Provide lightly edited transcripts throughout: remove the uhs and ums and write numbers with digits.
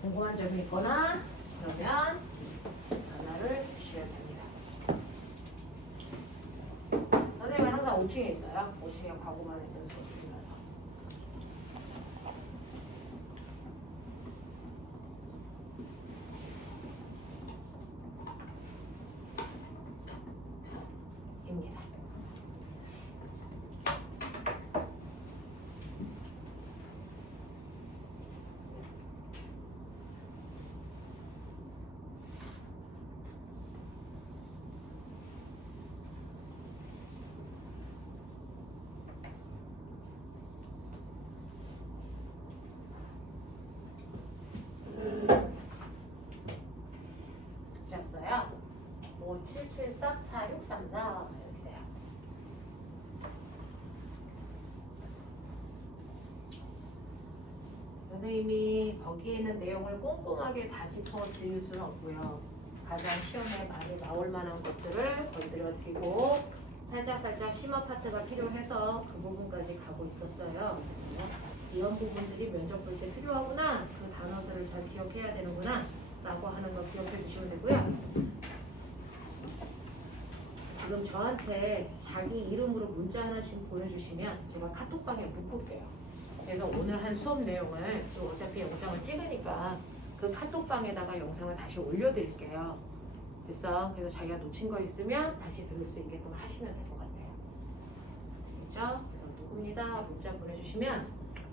궁금한 점이 있거나 그러면 전화를 주시면 됩니다. 선생님은 항상 5층에 있어요. 5층에 과거만 있는 수업이라서. 입니다. 주셨어요. 5773-4634 이렇게 돼요. 선생님이 거기에 있는 내용을 꼼꼼하게 다 짚어드릴 수는 없고요. 가장 시험에 많이 나올 만한 것들을 건드려 드리고 살짝 심화 파트가 필요해서 그 부분까지 가고 있었어요. 그래서 이런 부분들이 면접 볼 때 필요하구나, 그 단어들을 잘 기억해야 되는구나 라고 하는 거 기억해 주시면 되고요. 지금 저한테 자기 이름으로 문자 하나씩 보내주시면 제가 카톡방에 묶을게요. 그래서 오늘 한 수업 내용을 또 어차피 영상을 찍으니까 그 카톡방에다가 영상을 다시 올려드릴게요. 그래서 자기가 놓친 거 있으면 다시 들을 수 있게끔 하시면 될 것 같아요. 그렇죠? 그래서 누굽니다 문자 보내주시면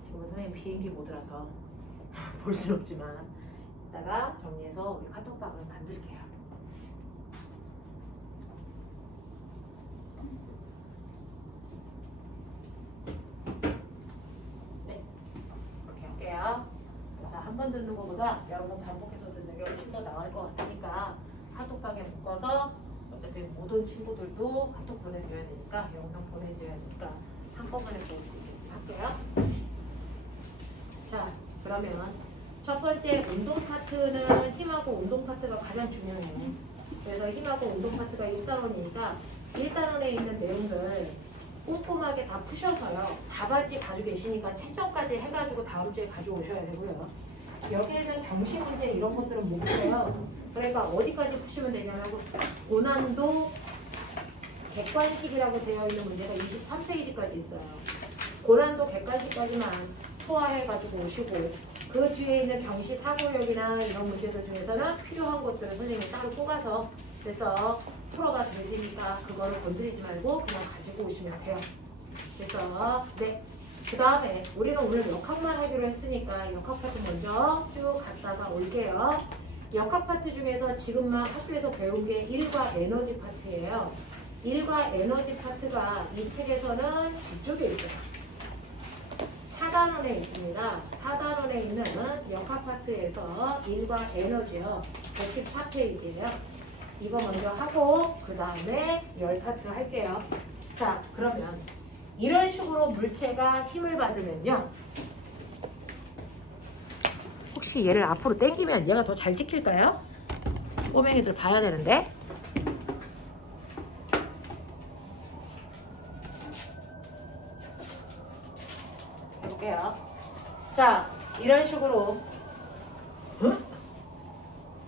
지금 선생님 비행기 모드라서 볼 수는 없지만 이따가 정리해서 우리 카톡방을 만들게요. 네, 이렇게 할게요. 그래서 한 번 듣는 것보다 여러 번 반복해서 듣는 게 훨씬 더 나을 것 같으니까 카톡방에 묶어서 어차피 모든 친구들도 카톡 보내드려야 되니까, 영상 보내드려야 되니까 한꺼번에 보낼 수 있게 할게요. 자, 그러면 첫 번째 운동 파트는 힘하고 운동 파트가 가장 중요해요. 그래서 힘하고 운동 파트가 1단원이니까 1단원에 있는 내용들 꼼꼼하게 다 푸셔서요. 답안지 가지고 계시니까 채점까지 해가지고 다음 주에 가져오셔야 되고요. 여기에는 경시 문제 이런 것들은 못 푸세요. 그러니까 어디까지 푸시면 되냐면 고난도 객관식이라고 되어 있는 문제가 23페이지까지 있어요. 고난도 객관식까지만 소화해가지고 오시고 그 뒤에 있는 경시 사고력이나 이런 문제들 중에서는 필요한 것들을 선생님이 따로 뽑아서 그래서 풀어가 드릴 테니까 그거를 건드리지 말고 그냥 가지고 오시면 돼요. 그래서 네, 그 다음에 우리는 오늘 역학만 하기로 했으니까 역학 파트 먼저 쭉 갔다가 올게요. 역학 파트 중에서 지금 막 학교에서 배운 게 1과 에너지 파트예요. 1과 에너지 파트가 이 책에서는 이쪽에 있어요. 4단원에 있습니다. 4단원에 있는 역학 파트에서 1과 에너지요. 114페이지예요. 이거 먼저 하고 그 다음에 열 파트 할게요. 자, 그러면 이런 식으로 물체가 힘을 받으면요. 혹시 얘를 앞으로 당기면 얘가 더 잘 찍힐까요? 꼬맹이들 봐야 되는데. 해볼게요. 자, 이런 식으로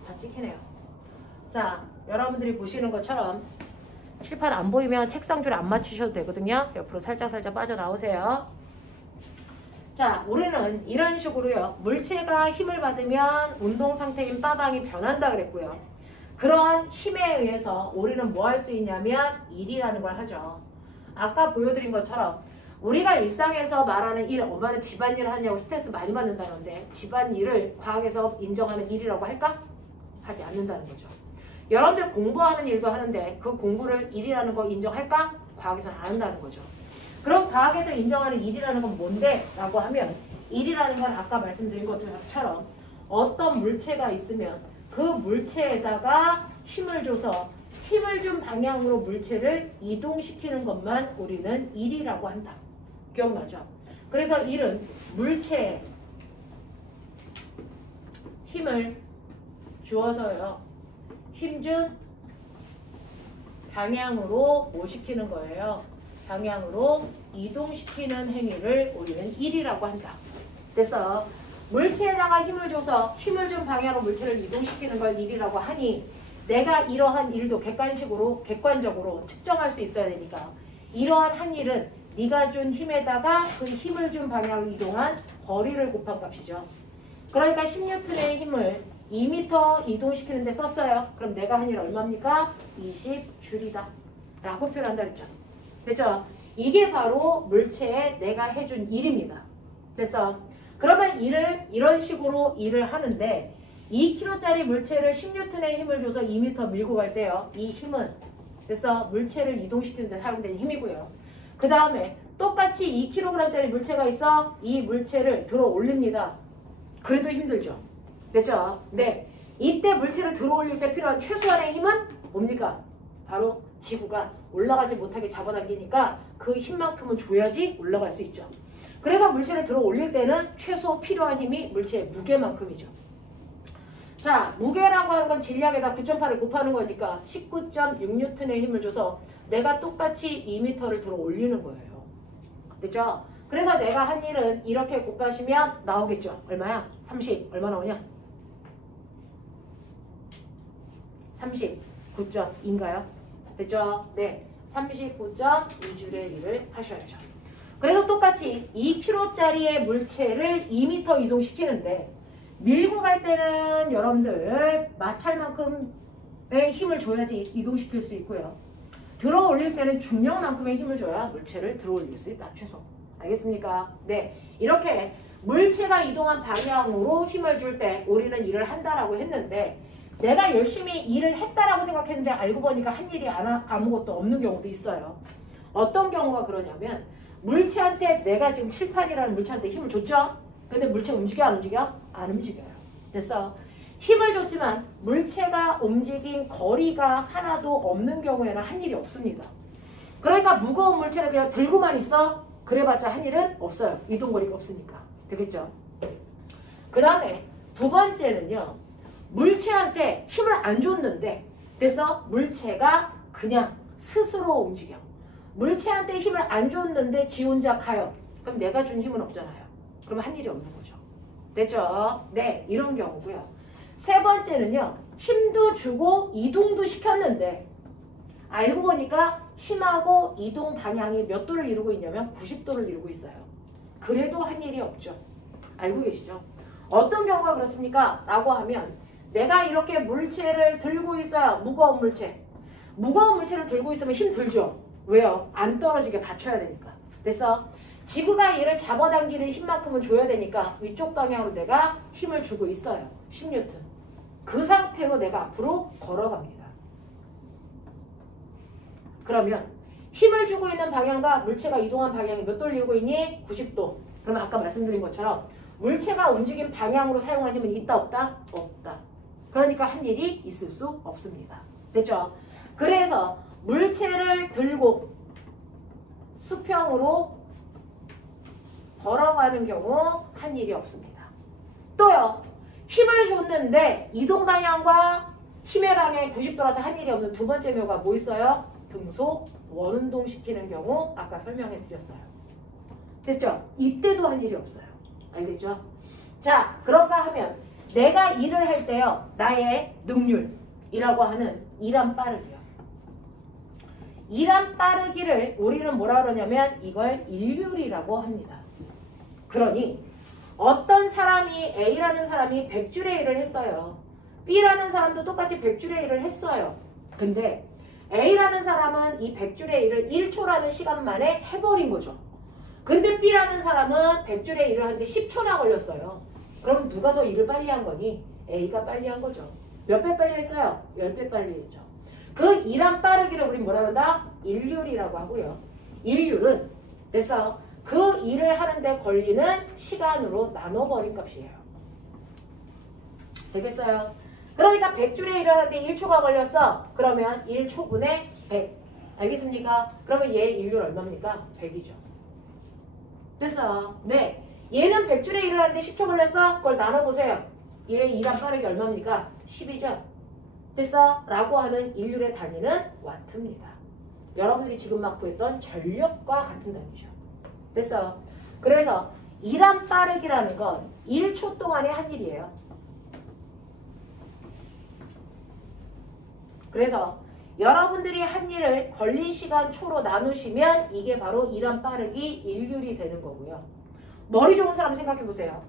다 찍히네요. 자, 여러분들이 보시는 것처럼 칠판 안 보이면 책상 줄 안 맞추셔도 되거든요. 옆으로 살짝 빠져나오세요. 자, 우리는 이런 식으로요. 물체가 힘을 받으면 운동 상태인 빠방이 변한다 그랬고요. 그러한 힘에 의해서 우리는 뭐 할 수 있냐면 일이라는 걸 하죠. 아까 보여드린 것처럼 우리가 일상에서 말하는 일, 엄마는 집안일을 하냐고 스트레스 많이 받는다는데 집안일을 과학에서 인정하는 일이라고 할까? 하지 않는다는 거죠. 여러분들 공부하는 일도 하는데 그 공부를 일이라는 거 인정할까? 과학에서는 안 한다는 거죠. 그럼 과학에서 인정하는 일이라는 건 뭔데? 라고 하면 일이라는 건 아까 말씀드린 것처럼 어떤 물체가 있으면 그 물체에다가 힘을 줘서 힘을 준 방향으로 물체를 이동시키는 것만 우리는 일이라고 한다. 기억나죠? 그래서 일은 물체에 힘을 주어서요. 힘준 방향으로 뭐 시키는 거예요? 방향으로 이동시키는 행위를 우리는 일이라고 한다. 그래서 물체에다가 힘을 줘서 힘을 준 방향으로 물체를 이동시키는 걸 일이라고 하니 내가 이러한 일도 객관적으로 측정할 수 있어야 되니까 이러한 한 일은 네가 준 힘에다가 그 힘을 준 방향으로 이동한 거리를 곱한 값이죠. 그러니까 10N의 힘을 2m 이동시키는 데 썼어요. 그럼 내가 한 일 얼마입니까? 20줄이다. 라고 표현한다 그랬죠. 됐죠? 이게 바로 물체에 내가 해준 일입니다. 됐어? 그러면 이런 식으로 일을 하는데 2kg짜리 물체를 10N의 힘을 줘서 2m 밀고 갈 때요. 이 힘은 됐어? 물체를 이동시키는 데 사용되는 힘이고요. 그 다음에 똑같이 2kg짜리 물체가 있어. 이 물체를 들어 올립니다. 그래도 힘들죠. 됐죠? 네. 이때 물체를 들어 올릴 때 필요한 최소한의 힘은 뭡니까? 바로 지구가 올라가지 못하게 잡아당기니까 그 힘만큼은 줘야지 올라갈 수 있죠. 그래서 물체를 들어 올릴 때는 최소 필요한 힘이 물체의 무게만큼이죠. 자, 무게라고 하는 건 질량에다 9.8을 곱하는 거니까 19.6N의 힘을 줘서 내가 똑같이 2m를 들어 올리는 거예요. 됐죠? 그래서 내가 한 일은 이렇게 곱하시면 나오겠죠. 얼마야? 30. 얼마 나오냐? 39.2인가요? 됐죠? 네. 39.2줄의 일을 하셔야죠. 그래서 똑같이 2kg짜리의 물체를 2m 이동시키는데 밀고 갈 때는 여러분들 마찰만큼의 힘을 줘야지 이동시킬 수 있고요. 들어 올릴 때는 중력만큼의 힘을 줘야 물체를 들어 올릴 수 있다. 최소. 알겠습니까? 네. 이렇게 물체가 이동한 방향으로 힘을 줄 때 우리는 일을 한다라고 했는데 내가 열심히 일을 했다라고 생각했는데 알고 보니까 한 일이 아무것도 없는 경우도 있어요. 어떤 경우가 그러냐면 물체한테 내가 지금 칠판이라는 물체한테 힘을 줬죠? 근데 물체가 움직여 안 움직여? 안 움직여요. 됐어? 힘을 줬지만 물체가 움직인 거리가 하나도 없는 경우에는 한 일이 없습니다. 그러니까 무거운 물체를 그냥 들고만 있어? 그래봤자 한 일은 없어요. 이동거리가 없으니까. 되겠죠? 그 다음에 두 번째는요. 물체한테 힘을 안 줬는데 됐어? 물체가 그냥 스스로 움직여. 물체한테 힘을 안 줬는데 지 혼자 가요. 그럼 내가 준 힘은 없잖아요. 그러면 한 일이 없는 거죠. 됐죠? 네, 이런 경우고요. 세 번째는요. 힘도 주고 이동도 시켰는데 알고 보니까 힘하고 이동 방향이 몇 도를 이루고 있냐면 90도를 이루고 있어요. 그래도 한 일이 없죠. 알고 계시죠? 어떤 경우가 그렇습니까? 라고 하면 내가 이렇게 물체를 들고 있어요. 무거운 물체. 무거운 물체를 들고 있으면 힘 들죠? 왜요? 안 떨어지게 받쳐야 되니까. 됐어? 지구가 얘를 잡아당기는 힘만큼은 줘야 되니까 위쪽 방향으로 내가 힘을 주고 있어요. 10N. 그 상태로 내가 앞으로 걸어갑니다. 그러면 힘을 주고 있는 방향과 물체가 이동한 방향이 몇 도를 이루고 있니? 90도. 그러면 아까 말씀드린 것처럼 물체가 움직인 방향으로 사용한 힘은 있다 없다? 없다. 그러니까 한 일이 있을 수 없습니다. 됐죠? 그래서 물체를 들고 수평으로 걸어가는 경우 한 일이 없습니다. 또요. 힘을 줬는데 이동 방향과 힘의 방향이 90도라서 한 일이 없는 두 번째 경우가 뭐 있어요? 등속 원운동 시키는 경우 아까 설명해 드렸어요. 됐죠? 이때도 한 일이 없어요. 알겠죠? 자, 그런가 하면 내가 일을 할 때요. 나의 능률이라고 하는 일한 빠르기요. 일한 빠르기를 우리는 뭐라 그러냐면 이걸 일률이라고 합니다. 그러니 어떤 사람이 A라는 사람이 100줄의 일을 했어요. B라는 사람도 똑같이 100줄의 일을 했어요. 근데 A라는 사람은 이 100줄의 일을 1초라는 시간 만에 해버린 거죠. 근데 B라는 사람은 100줄의 일을 하는데 10초나 걸렸어요. 그럼 누가 더 일을 빨리 한 거니? A가 빨리 한 거죠. 몇 배 빨리 했어요? 10배 빨리 했죠. 그 일한 빠르기를 우리 뭐라 그런다? 일률이라고 하고요. 일률은 됐어. 그 일을 하는데 걸리는 시간으로 나눠버린 값이에요. 되겠어요? 그러니까 100줄의 일을 하는데 1초가 걸렸어. 그러면 1초분의 100. 알겠습니까? 그러면 얘 일률 얼마입니까? 100이죠. 됐어. 네. 얘는 100줄의 일을 하는데 10초 걸렸어? 그걸 나눠보세요. 얘 일한 빠르기 얼마입니까? 10이죠. 됐어? 라고 하는 인율의 단위는 와트입니다. 여러분들이 지금 막 구했던 전력과 같은 단위죠. 됐어? 그래서 일한 빠르기라는 건 1초 동안의 한 일이에요. 그래서 여러분들이 한 일을 걸린 시간 초로 나누시면 이게 바로 일한 빠르기 일률이 되는 거고요. 머리 좋은 사람 생각해 보세요.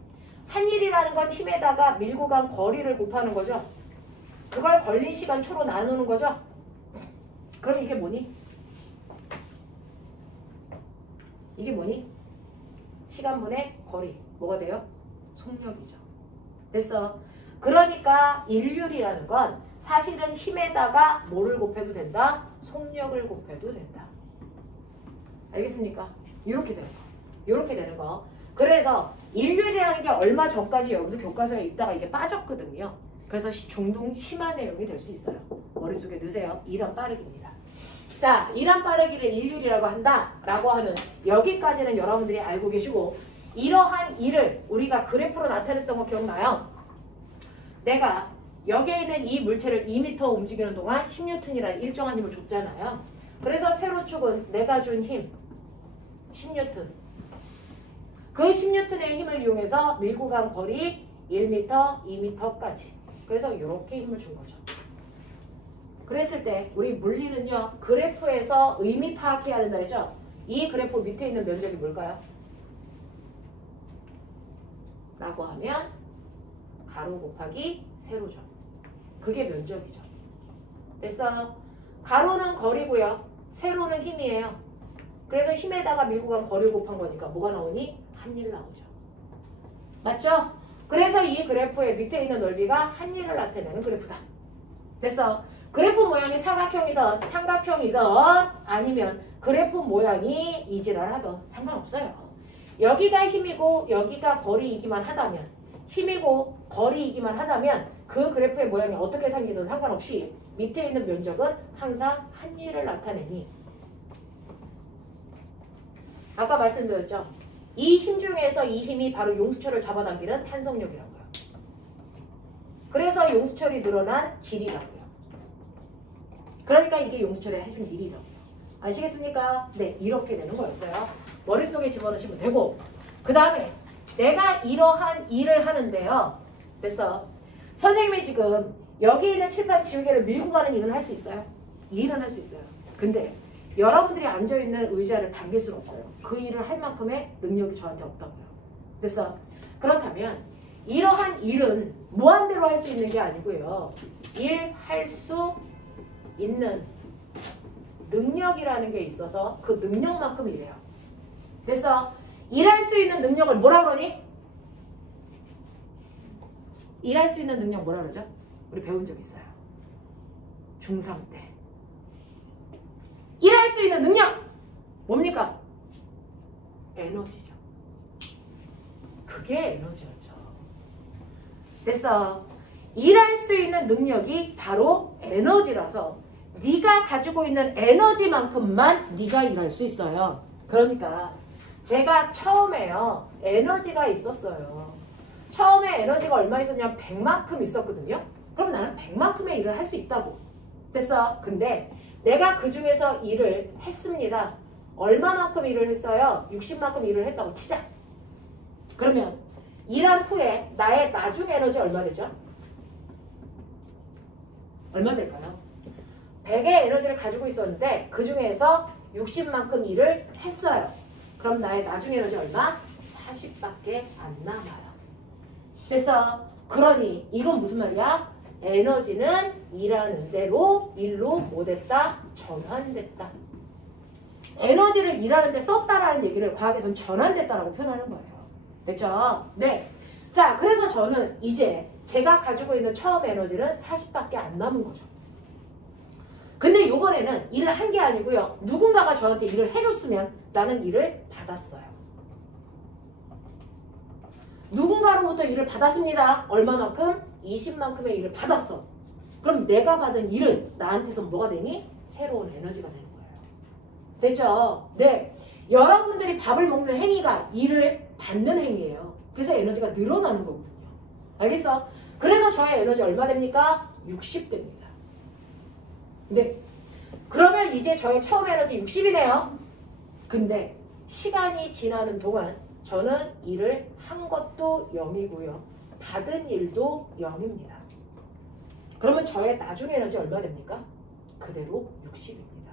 한 일이라는 건 힘에다가 밀고 간 거리를 곱하는 거죠. 그걸 걸린 시간 초로 나누는 거죠. 그럼 이게 뭐니? 이게 뭐니? 시간분의 거리. 뭐가 돼요? 속력이죠. 됐어. 그러니까 일률이라는 건 사실은 힘에다가 뭐를 곱해도 된다? 속력을 곱해도 된다. 알겠습니까? 이렇게 되는 거. 이렇게 되는 거. 그래서 일률이라는 게 얼마 전까지 여러분들 교과서에 있다가 이게 빠졌거든요. 그래서 중등 심한 내용이 될 수 있어요. 머릿속에 넣으세요. 일한 빠르기입니다. 자, 일한 빠르기를 일률이라고 한다라고 하는 여기까지는 여러분들이 알고 계시고, 이러한 일을 우리가 그래프로 나타냈던 거 기억나요? 내가 여기에 있는 이 물체를 2m 움직이는 동안 10N이라는 일정한 힘을 줬잖아요. 그래서 세로축은 내가 준 힘 10N. 그 10N의 힘을 이용해서 밀고 간 거리 1m, 2m까지. 그래서 이렇게 힘을 준 거죠. 그랬을 때 우리 물리는요, 그래프에서 의미 파악해야 된다 그랬죠? 이 그래프 밑에 있는 면적이 뭘까요? 라고 하면 가로 곱하기 세로죠. 그게 면적이죠. 됐어요? 가로는 거리고요. 세로는 힘이에요. 그래서 힘에다가 밀고 간 거리를 곱한 거니까 뭐가 나오니? 한일 나오죠. 맞죠? 그래서 이 그래프의 밑에 있는 넓이가 한일을 나타내는 그래프다. 됐어? 그래프 모양이 사각형이든 삼각형이든 아니면 그래프 모양이 이지랄하든 상관없어요. 여기가 힘이고 여기가 거리이기만 하다면, 힘이고 거리이기만 하다면 그 그래프의 모양이 어떻게 생기든 상관없이 밑에 있는 면적은 항상 한일을 나타내니, 아까 말씀드렸죠? 이 힘 중에서 이 힘이 바로 용수철을 잡아당기는 탄성력이라고요. 그래서 용수철이 늘어난 길이라고요. 그러니까 이게 용수철이 해준 일이라고요. 아시겠습니까? 네, 이렇게 되는 거였어요. 머릿속에 집어넣으시면 되고, 그 다음에 내가 이러한 일을 하는데요. 됐어? 선생님이 지금 여기 있는 칠판 지우개를 밀고 가는 일은 할 수 있어요. 이 일은 할 수 있어요. 근데 여러분들이 앉아있는 의자를 당길 수는 없어요. 그 일을 할 만큼의 능력이 저한테 없다고요. 됐어? 그렇다면 이러한 일은 무한대로 할 수 있는 게 아니고요. 일할 수 있는 능력이라는 게 있어서 그 능력만큼 일해요. 됐어? 일할 수 있는 능력을 뭐라 그러니? 일할 수 있는 능력 뭐라 그러죠? 우리 배운 적 있어요. 중3 때. 일할 수 있는 능력! 뭡니까? 에너지죠. 그게 에너지였죠. 됐어. 일할 수 있는 능력이 바로 에너지라서 네가 가지고 있는 에너지만큼만 네가 일할 수 있어요. 그러니까 제가 처음에요, 에너지가 있었어요. 처음에 에너지가 얼마 있었냐면 100만큼 있었거든요. 그럼 나는 100만큼의 일을 할 수 있다고. 됐어. 근데 내가 그 중에서 일을 했습니다. 얼마만큼 일을 했어요? 60만큼 일을 했다고 치자. 그러면 일한 후에 나의 나중 에너지 얼마 되죠? 얼마 될까요? 100의 에너지를 가지고 있었는데 그 중에서 60만큼 일을 했어요. 그럼 나의 나중 에너지 얼마? 40밖에 안 남아요. 됐어? 그러니 이건 무슨 말이야? 에너지는 일하는 대로 일로 뭐 됐다? 전환됐다. 에너지를 일하는 데 썼다라는 얘기를 과학에서는 전환됐다라고 표현하는 거예요. 됐죠? 네. 자, 그래서 저는 이제 제가 가지고 있는 처음 에너지는 40밖에 안 남은 거죠. 근데 요번에는 일을 한 게 아니고요. 누군가가 저한테 일을 해줬으면 나는 일을 받았어요. 누군가로부터 일을 받았습니다. 얼마만큼? 20만큼의 일을 받았어. 그럼 내가 받은 일은 나한테서 뭐가 되니? 새로운 에너지가 되는 거예요. 됐죠? 네. 여러분들이 밥을 먹는 행위가 일을 받는 행위예요. 그래서 에너지가 늘어나는 거거든요. 알겠어? 그래서 저의 에너지 얼마 됩니까? 60 됩니다. 네. 그러면 이제 저의 처음 에너지 60이네요. 근데 시간이 지나는 동안 저는 일을 한 것도 0이고요. 받은 일도 0입니다. 그러면 저의 나중 에너지 얼마 됩니까? 그대로 60입니다.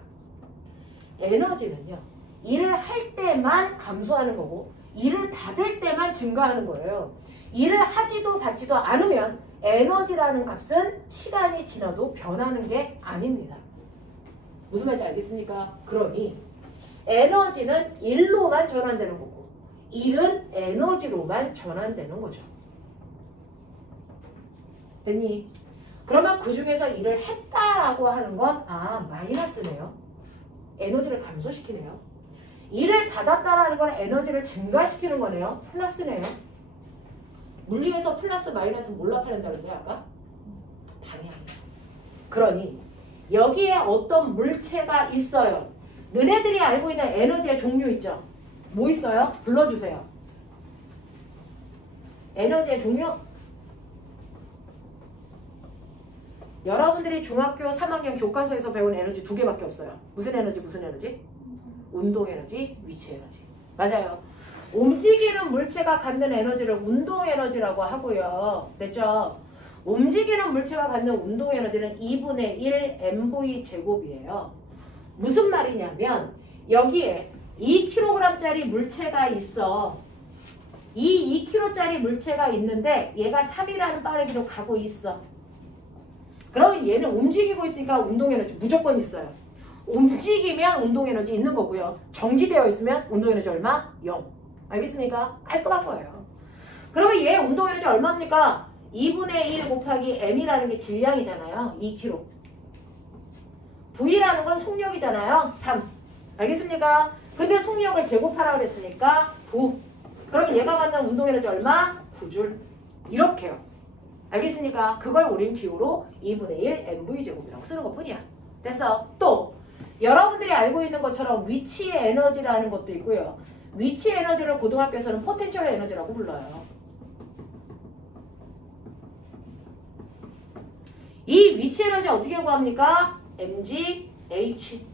에너지는요. 일을 할 때만 감소하는 거고 일을 받을 때만 증가하는 거예요. 일을 하지도 받지도 않으면 에너지라는 값은 시간이 지나도 변하는 게 아닙니다. 무슨 말인지 알겠습니까? 그러니 에너지는 일로만 전환되는 거고 일은 에너지로만 전환되는 거죠. 됐니? 그러면 그 중에서 일을 했다라고 하는 건 마이너스네요. 에너지를 감소시키네요. 일을 받았다라는 건 에너지를 증가시키는 거네요. 플러스네요. 물리에서 플러스 마이너스 뭘 나타낸다고 했어요? 아까? 방향. 그러니 여기에 어떤 물체가 있어요. 너네들이 알고 있는 에너지의 종류 있죠? 뭐 있어요? 불러주세요. 에너지의 종류? 여러분들이 중학교 3학년 교과서에서 배운 에너지 2개밖에 없어요. 무슨 에너지? 무슨 에너지? 운동 에너지, 위치 에너지. 맞아요. 움직이는 물체가 갖는 에너지를 운동 에너지라고 하고요. 됐죠? 움직이는 물체가 갖는 운동 에너지는 2분의 1 mv 제곱이에요. 무슨 말이냐면 여기에 2kg짜리 물체가 있어. 이 2kg짜리 물체가 있는데 얘가 3이라는 빠르기로 가고 있어. 그러면 얘는 움직이고 있으니까 운동 에너지 무조건 있어요. 움직이면 운동 에너지 있는 거고요. 정지되어 있으면 운동 에너지 얼마? 0. 알겠습니까? 깔끔한 거예요. 그러면 얘 운동 에너지 얼마입니까? 2분의 1 곱하기 m이라는 게 질량이잖아요. 2kg. V라는 건 속력이잖아요. 3. 알겠습니까? 근데 속력을 제곱하라고 그랬으니까 9. 그러면 얘가 갖는 운동 에너지 얼마? 9줄. 이렇게요. 알겠습니까? 그걸 우린 기호로 2분의 1 mv제곱이라고 쓰는 것 뿐이야. 됐어? 또 여러분들이 알고 있는 것처럼 위치의 에너지라는 것도 있고요. 위치 에너지를 고등학교에서는 포텐셜 에너지라고 불러요. 이 위치 에너지 어떻게 구합니까? mg, h.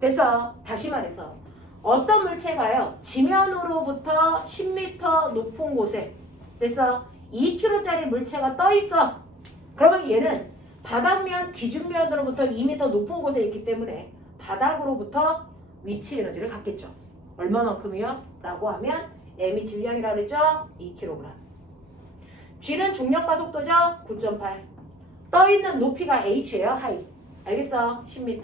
됐어? 다시 말해서 어떤 물체가요. 지면으로부터 10m 높은 곳에 됐어? 2kg짜리 물체가 떠 있어. 그러면 얘는 바닥면 기준면으로부터 2m 높은 곳에 있기 때문에 바닥으로부터 위치 에너지를 갖겠죠. 얼마만큼이요? 라고 하면 m이 질량이라고 그랬죠? 2kg. g는 중력과 속도죠? 9.8. 떠 있는 높이가 h예요. 하이. 알겠어? 10m.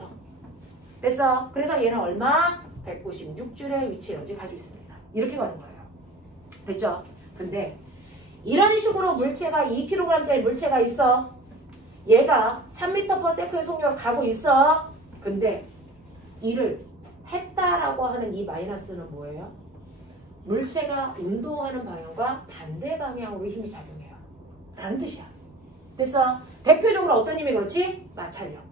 됐어? 그래서 얘는 얼마? 196줄의 위치 에너지 가지고 있습니다. 이렇게 가는 거예요. 됐죠? 근데 이런 식으로 물체가 2kg짜리 물체가 있어. 얘가 3m/s의 속력으로 가고 있어. 근데 이를 했다라고 하는 이 마이너스는 뭐예요? 물체가 운동하는 방향과 반대 방향으로 힘이 작용해요. 라는 뜻이야. 됐어? 대표적으로 어떤 힘이 그렇지? 마찰력.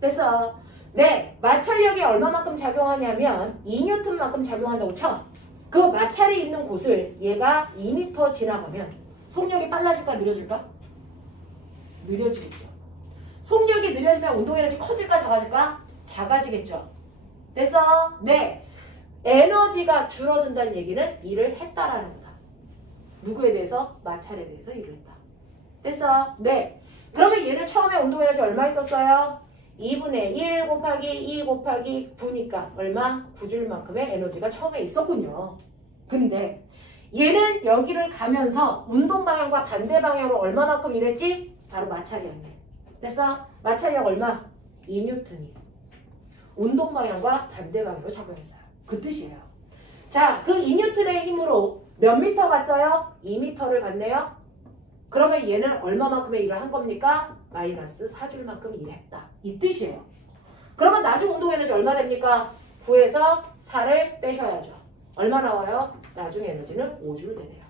됐어? 네, 마찰력이 얼마만큼 작용하냐면 2N만큼 작용한다고 쳐. 그 마찰이 있는 곳을 얘가 2m 지나가면 속력이 빨라질까 느려질까? 느려지겠죠. 속력이 느려지면 운동에너지 커질까 작아질까? 작아지겠죠. 됐어? 네. 에너지가 줄어든다는 얘기는 일을 했다라는 거다. 누구에 대해서? 마찰에 대해서 일을 했다. 됐어? 네. 그러면 얘는 처음에 운동에너지 얼마 있었어요? 2분의 1 곱하기 2 곱하기 9니까 얼마? 9줄만큼의 에너지가 처음에 있었군요. 근데 얘는 여기를 가면서 운동 방향과 반대 방향으로 얼마만큼 일했지? 바로 마찰이었네. 됐어? 마찰력 얼마? 2N이. 운동 방향과 반대 방향으로 작용했어요. 그 뜻이에요. 자, 그 2N의 힘으로 몇 미터 갔어요? 2m를 갔네요. 그러면 얘는 얼마만큼의 일을 한 겁니까? 마이너스 4줄만큼 일했다. 이 뜻이에요. 그러면 나중 운동 에너지 얼마 됩니까? 9에서 4를 빼셔야죠. 얼마 나와요? 나중 에너지는 5줄 되네요.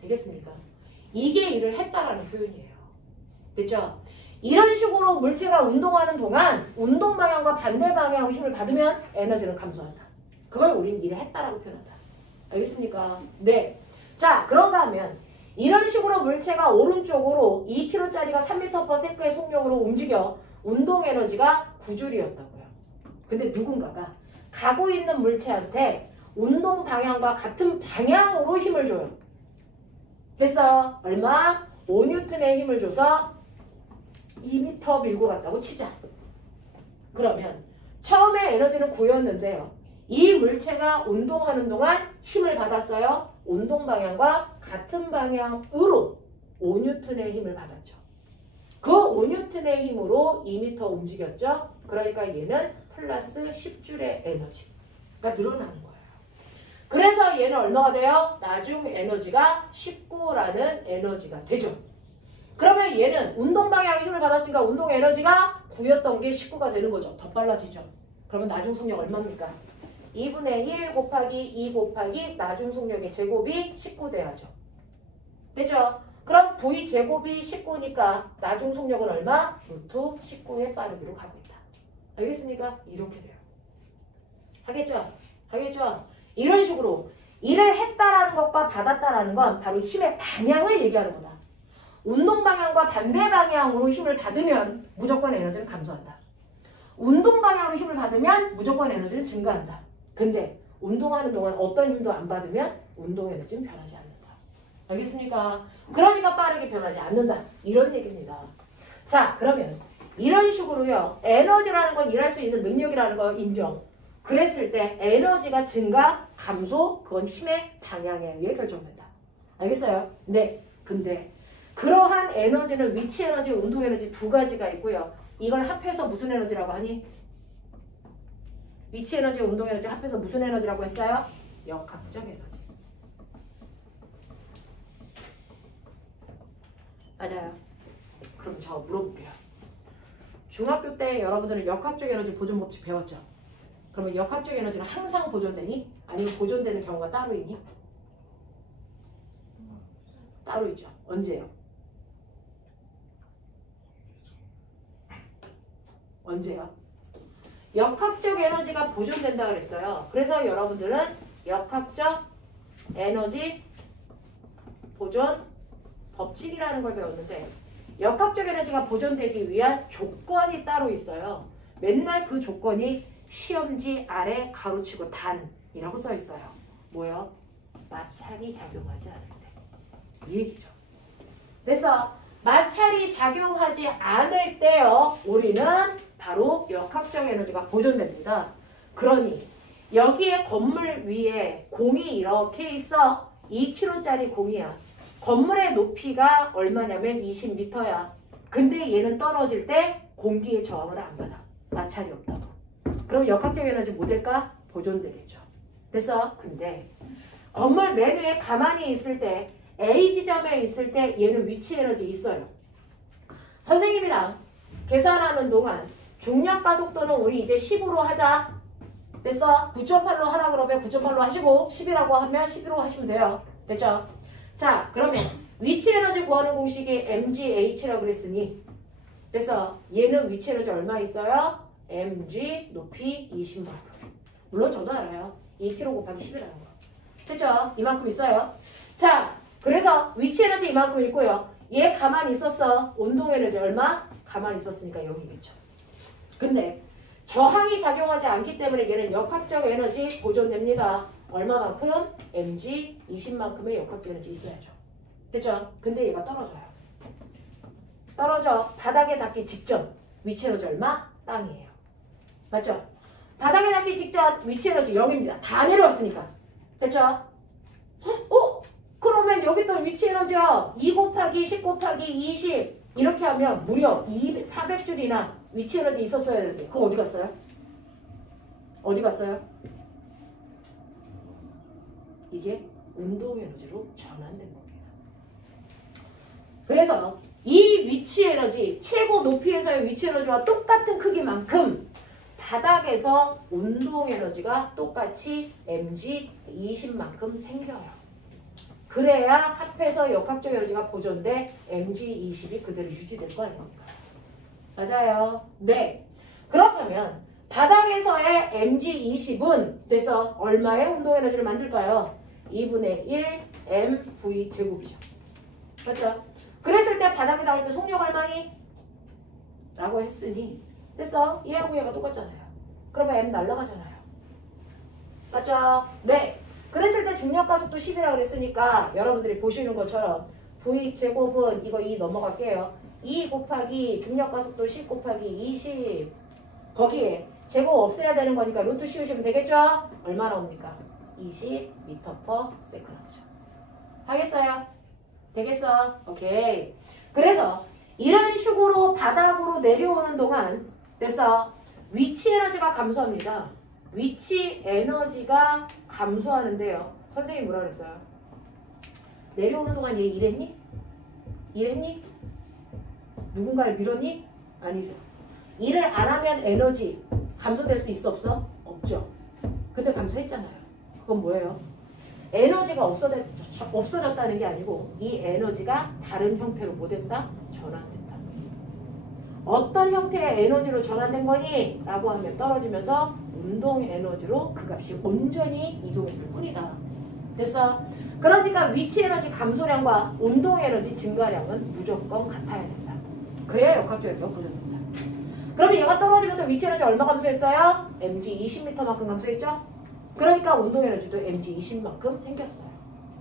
되겠습니까? 이게 일을 했다라는 표현이에요. 됐죠? 이런 식으로 물체가 운동하는 동안 운동 방향과 반대 방향으로 힘을 받으면 에너지는 감소한다. 그걸 우리는 일을 했다라고 표현한다. 알겠습니까? 네. 자, 그런가 하면 이런 식으로 물체가 오른쪽으로 2kg짜리가 3m/s의 속력으로 움직여 운동 에너지가 9줄이었다고요. 근데 누군가가 가고 있는 물체한테 운동 방향과 같은 방향으로 힘을 줘요. 됐어? 얼마? 5N의 힘을 줘서 2m 밀고 갔다고 치자. 그러면 처음에 에너지는 9였는데요. 이 물체가 운동하는 동안 힘을 받았어요. 운동 방향과 같은 방향으로 5N의 힘을 받았죠. 그 5N의 힘으로 2m 움직였죠. 그러니까 얘는 플러스 10줄의 에너지가 늘어나는 거예요. 그래서 얘는 얼마가 돼요? 나중 에너지가 19라는 에너지가 되죠. 그러면 얘는 운동 방향의 힘을 받았으니까 운동 에너지가 9였던 게 19가 되는 거죠. 더 빨라지죠. 그러면 나중 속력 얼마입니까? 2분의 1 곱하기 2 곱하기 나중 속력의 제곱이 19 돼야죠. 됐죠? 그럼 V 제곱이 19니까 나중 속력은 얼마? 루트 19의 빠르기로 가고 있다. 알겠습니까? 이렇게 돼요. 하겠죠? 하겠죠? 이런 식으로 일을 했다라는 것과 받았다라는 건 바로 힘의 방향을 얘기하는 거다. 운동 방향과 반대 방향으로 힘을 받으면 무조건 에너지는 감소한다. 운동 방향으로 힘을 받으면 무조건 에너지는 증가한다. 근데 운동하는 동안 어떤 힘도 안 받으면 운동 에너지는 변하지 않는다. 알겠습니까? 그러니까 빠르게 변하지 않는다. 이런 얘기입니다. 자, 그러면 이런 식으로요. 에너지라는 건 일할 수 있는 능력이라는 거 인정. 그랬을 때 에너지가 증가, 감소, 그건 힘의 방향에 의해 결정된다. 알겠어요? 네. 근데 그러한 에너지는 위치 에너지, 운동 에너지 두 가지가 있고요. 이걸 합해서 무슨 에너지라고 하니? 위치 에너지, 운동 에너지 합해서 무슨 에너지라고 했어요? 역학적 에너지. 맞아요. 그럼 저 물어볼게요. 중학교 때 여러분들은 역학적 에너지 보존 법칙 배웠죠? 그러면 역학적 에너지는 항상 보존되니? 아니면 보존되는 경우가 따로 있니? 따로 있죠. 언제요? 언제요? 역학적 에너지가 보존된다 그랬어요. 그래서 여러분들은 역학적 에너지 보존 법칙이라는 걸 배웠는데 역학적 에너지가 보존되기 위한 조건이 따로 있어요. 맨날 그 조건이 시험지 아래 가로치고 단이라고 써 있어요. 뭐요? 마찰이 작용하지 않을 때. 이 얘기죠. 그래서 마찰이 작용하지 않을 때요. 우리는 바로 역학적 에너지가 보존됩니다. 그러니 여기에 건물 위에 공이 이렇게 있어. 2kg짜리 공이야. 건물의 높이가 얼마냐면 20m야. 근데 얘는 떨어질 때 공기의 저항을 안 받아. 마찰이 없다고. 그럼 역학적 에너지 뭐 될까? 보존되겠죠. 됐어? 근데 건물 맨 위에 가만히 있을 때 A 지점에 있을 때 얘는 위치 에너지 있어요. 선생님이랑 계산하는 동안 중력과 속도는 우리 이제 10으로 하자. 됐어? 9.8로 하라 그러면 9.8로 하시고 10이라고 하면 11로 하시면 돼요. 됐죠? 자, 그러면 위치 에너지 구하는 공식이 mgh라고 그랬으니 됐어? 얘는 위치 에너지 얼마 있어요? mg 높이 20만큼. 물론 저도 알아요. 2kg 곱하기 10이라는 거. 됐죠? 이만큼 있어요. 자, 그래서 위치 에너지 이만큼 있고요. 얘 가만히 있었어. 운동 에너지 얼마? 가만히 있었으니까 0이겠죠. 근데 저항이 작용하지 않기 때문에 얘는 역학적 에너지 보존됩니다. 얼마만큼? mg 20만큼의 역학적 에너지 있어야죠. 됐죠? 근데 얘가 떨어져요. 떨어져. 바닥에 닿기 직전. 위치 에너지 얼마? 땅이에요. 맞죠? 바닥에 닿기 직전 위치 에너지 0입니다. 다 내려왔으니까. 됐죠? 그러면 여기 또 위치 에너지요. 2 곱하기 10 곱하기 20 이렇게 하면 무려 400줄이나 위치 에너지 있었어야 되는데 그거 어디 갔어요? 어디 갔어요? 이게 운동 에너지로 전환된 겁니다. 그래서 이 위치 에너지, 최고 높이에서의 위치 에너지와 똑같은 크기만큼 바닥에서 운동 에너지가 똑같이 mg 20만큼 생겨요. 그래야 합해서 역학적 에너지가 보존돼 mg 20이 그대로 유지될 거 아닙니까? 맞아요. 네. 그렇다면 바닥에서의 mg 20은 그래서 얼마의 운동 에너지를 만들까요? 2분의 1 mv 제곱이죠. 맞죠? 그랬을 때 바닥에 닿을 때 속력 얼마니? 라고 했으니 됐어? 얘하고 얘가 똑같잖아요. 그러면 m 날라가잖아요. 맞죠? 네. 그랬을 때 중력가속도 10이라고 그랬으니까 여러분들이 보시는 것처럼 V 제곱은 이거 2 넘어갈게요. 2 곱하기 중력가속도 10 곱하기 20 거기에 제곱 없애야 되는 거니까 루트 씌우시면 되겠죠? 얼마 나옵니까? 20m/s 나오죠. 하겠어요? 되겠어? 오케이. 그래서 이런 식으로 바닥으로 내려오는 동안 됐어. 위치 에너지가 감소합니다. 위치 에너지가 감소하는데요. 선생님이 뭐라 그랬어요? 내려오는 동안 얘 일했니? 일했니? 누군가를 밀었니? 아니죠. 일을 안 하면 에너지 감소될 수 있어 없어? 없죠. 근데 감소했잖아요. 그건 뭐예요? 에너지가 없어졌다는 게 아니고 이 에너지가 다른 형태로 뭐 됐다? 전환됐다. 어떤 형태의 에너지로 전환된 거니? 라고 하면 떨어지면서 운동 에너지로 그 값이 온전히 이동했을 뿐이다. 됐어? 그러니까 위치 에너지 감소량과 운동 에너지 증가량은 무조건 같아야 된다. 그래야 역학적 에너지가 보존된다. 그러면 얘가 떨어지면서 위치 에너지 얼마 감소했어요? mg 20m만큼 감소했죠? 그러니까 운동 에너지도 mg 20만큼 생겼어요.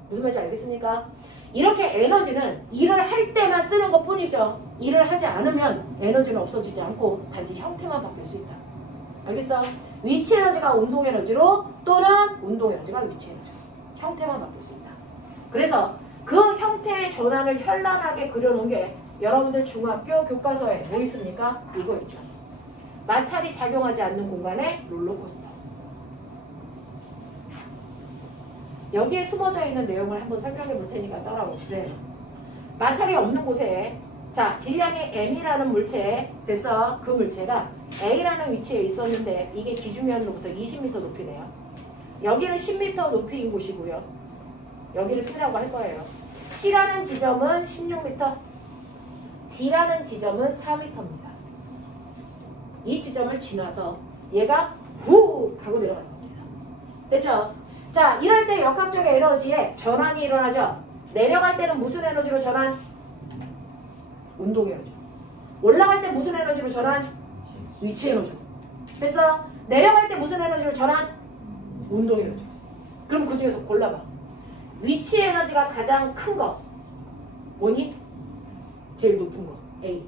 무슨 말인지 알겠습니까? 이렇게 에너지는 일을 할 때만 쓰는 것 뿐이죠. 일을 하지 않으면 에너지는 없어지지 않고 단지 형태만 바뀔 수 있다. 알겠어? 위치 에너지가 운동 에너지로 또는 운동 에너지가 위치 에너지로 형태만 바뀔 수 있다. 그래서 그 형태의 전환을 현란하게 그려놓은 게 여러분들 중학교 교과서에 뭐 있습니까? 이거 있죠. 마찰이 작용하지 않는 공간에 롤러코스터. 여기에 숨어져 있는 내용을 한번 설명해 볼 테니까 따라오세요. 마찰이 없는 곳에 자 질량이 m이라는 물체 됐어. 그 물체가 A라는 위치에 있었는데 이게 기준면으로부터 20m 높이네요. 여기는 10m 높이인 곳이고요. 여기를 P라고 할 거예요. C라는 지점은 16m, D라는 지점은 4m입니다. 이 지점을 지나서 얘가 훅 하고 내려가는 겁니다. 됐죠? 자, 이럴 때 역학적 에너지에 전환이 일어나죠. 내려갈 때는 무슨 에너지로 전환? 운동 에너지. 올라갈 때 무슨 에너지로 전환? 위치 에너지. 됐어? 내려갈 때 무슨 에너지로 전환? 운동 에너지. 그럼 그 중에서 골라봐. 위치 에너지가 가장 큰 거 뭐니? 제일 높은 거 A.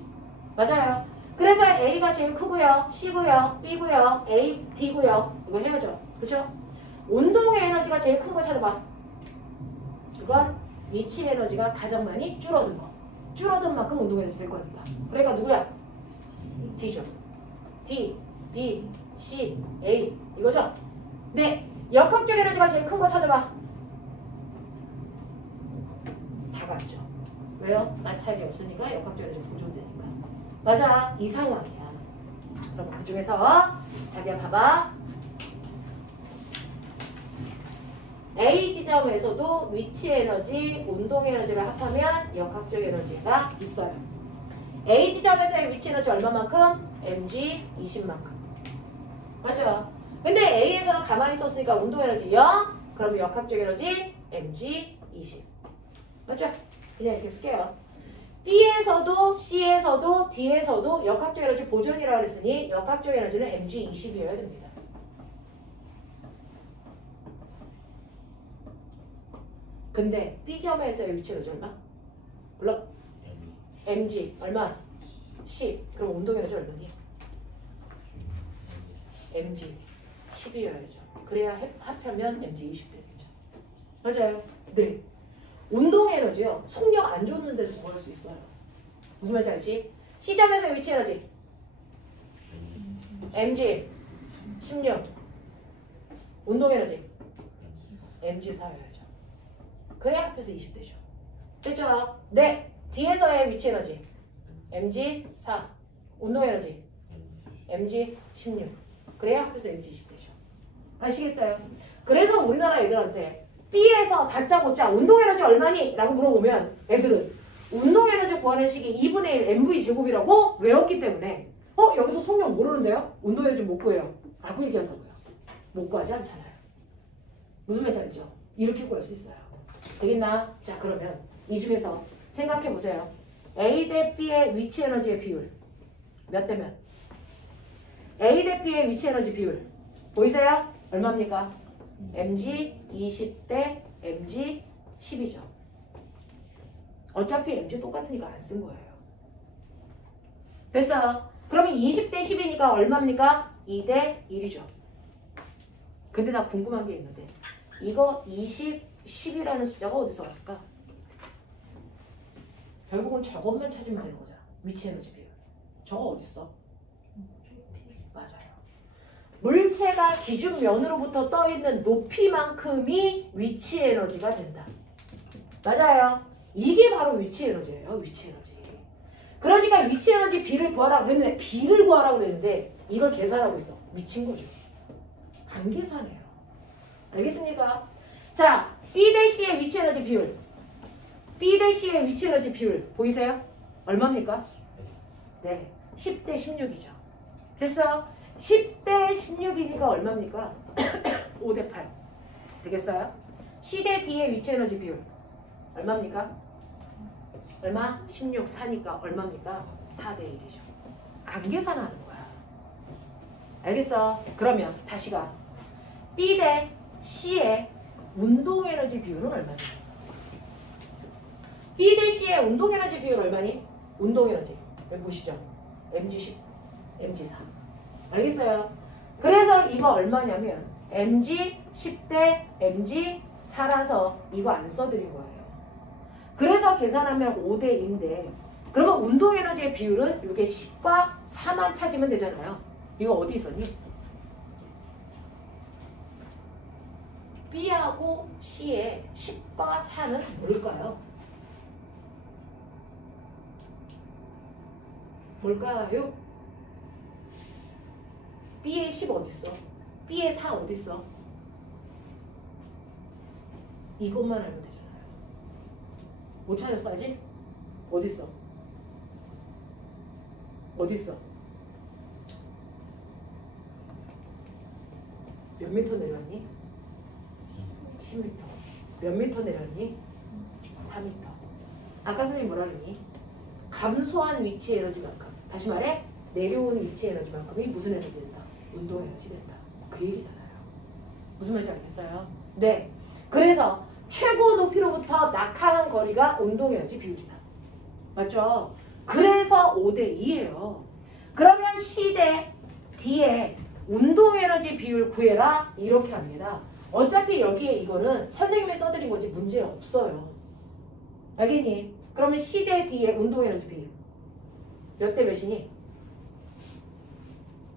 맞아요. 그래서 A가 제일 크고요. C고요. B고요. A, D고요. 이거 해야죠. 그렇죠? 운동의 에너지가 제일 큰 거 찾아봐. 이건 위치 에너지가 가장 많이 줄어든 거. 줄어든 만큼 운동 에너지 될 거니까. 그러니까 누구야? D죠. D, B, C, A 이거죠? 네. 역학적 에너지가 제일 큰 거 찾아봐. 다 맞죠. 왜요? 마찰이 없으니까 역학적 에너지 보존되니까. 맞아. 이 상황이야. 그럼 그 중에서 자기야 봐봐. A 지점에서도 위치 에너지, 운동 에너지를 합하면 역학적 에너지가 있어요. A 지점에서의 위치 에너지 얼마만큼? mg 20만큼. 맞죠? 근데 A에서는 가만히 있었으니까 운동 에너지 0, 그러면 역학적 에너지 mg 20. 맞죠? 그냥 이렇게 쓸게요. B에서도 C에서도 D에서도 역학적 에너지 보존이라고 그랬으니 역학적 에너지는 mg 20이어야 됩니다. 근데 B점에서의 위치 에너지 얼마? 물론 mg 얼마? 10. 그럼 운동 에너지 얼마니? mg 10이어야죠. 그래야 합하면 mg 20 되겠죠. 맞아요? 네. 운동 에너지요. 속력 안 좋는데도 구할 수 있어요. 무슨 말인지 알지? C점에서의 위치 에너지 mg 16. 운동 에너지 mg 4여야죠. 그래야 합해서 20 되죠. 됐죠? 네. D에서의 위치 에너지 mg 4. 운동 에너지 mg 16. 그래야 합해서 mg 20 되죠. 아시겠어요? 그래서 우리나라 애들한테 B에서 다짜고짜 운동 에너지 얼마니? 라고 물어보면 애들은 운동 에너지 구하는 식이 2분의 1 mv 제곱이라고 외웠기 때문에 여기서 속력 모르는데요? 운동 에너지 못 구해요. 라고 얘기한다고요. 못 구하지 않잖아요. 무슨 말인지 알죠? 이렇게 구할 수 있어요. 되겠나? 자, 그러면 이 중에서 생각해 보세요. A 대 B의 위치 에너지의 비율 몇 대면? A 대 B의 위치 에너지 비율 보이세요? 얼마입니까? mg 20대 mg 10이죠. 어차피 mg 똑같으니까 안 쓴 거예요. 됐어. 그러면 20대 10이니까 얼마입니까? 2대 1이죠. 근데 나 궁금한 게 있는데 이거 20, 10이라는 숫자가 어디서 왔을까? 결국은 저것만 찾으면 되는 거잖아. 위치 에너지 비율. 저거 어딨어? 맞아요. 물체가 기준면으로부터 떠있는 높이만큼이 위치 에너지가 된다. 맞아요. 이게 바로 위치 에너지예요. 위치 에너지. 그러니까 위치 에너지 B를 구하라 그랬는데 B를 구하라 그랬는데 이걸 계산하고 있어. 미친 거죠. 안 계산해요. 알겠습니까? 자, B 대 C의 위치 에너지 비율. B 대 C의 위치 에너지 비율 보이세요? 얼마입니까? 네, 10대 16이죠. 됐어? 10대 16이니까 얼마입니까? 5대 8. 되겠어요? C 대 D의 위치 에너지 비율 얼마입니까? 얼마? 16, 4니까 얼마입니까? 4대 1이죠. 안 계산하는 거야. 알겠어? 그러면 다시 가. B 대 C의 운동 에너지 비율은 얼마니? B 대 C의 운동 에너지 비율 얼마니? 운동 에너지. 여기 보시죠. mg10, mg4. 알겠어요? 그래서 이거 얼마냐면 mg10 대 mg4라서 이거 안 써드린 거예요. 그래서 계산하면 5대 2인데 그러면 운동 에너지의 비율은 이게 10과 4만 찾으면 되잖아요. 이거 어디 있었니? B하고 C의 10과 4는 뭘까요? 뭘까요? B의 10 어딨어? B의 4 어딨어? 이것만 알면 되잖아요. 못 찾았어 아직? 어딨어? 어딨어? 몇 미터 내렸니? 10m. 몇 미터 내렸니? 4미터. 아까 선생님 뭐라 그랬니? 감소한 위치 에너지만큼. 다시 말해 내려오는 위치 에너지만큼이 무슨 에너지 된다? 운동 에너지 된다. 그 얘기잖아요. 무슨 말인지 알겠어요? 네. 그래서 최고 높이로부터 낙하한 거리가 운동 에너지 비율이다. 맞죠? 그래서 5대 2예요. 그러면 C 대 D의 운동 에너지 비율 구해라. 이렇게 합니다. 어차피 여기에 이거는 선생님이 써드린 거지 문제 없어요. 알겠니? 그러면 C 대 D의 운동 에너지 비율 몇 대 몇이니?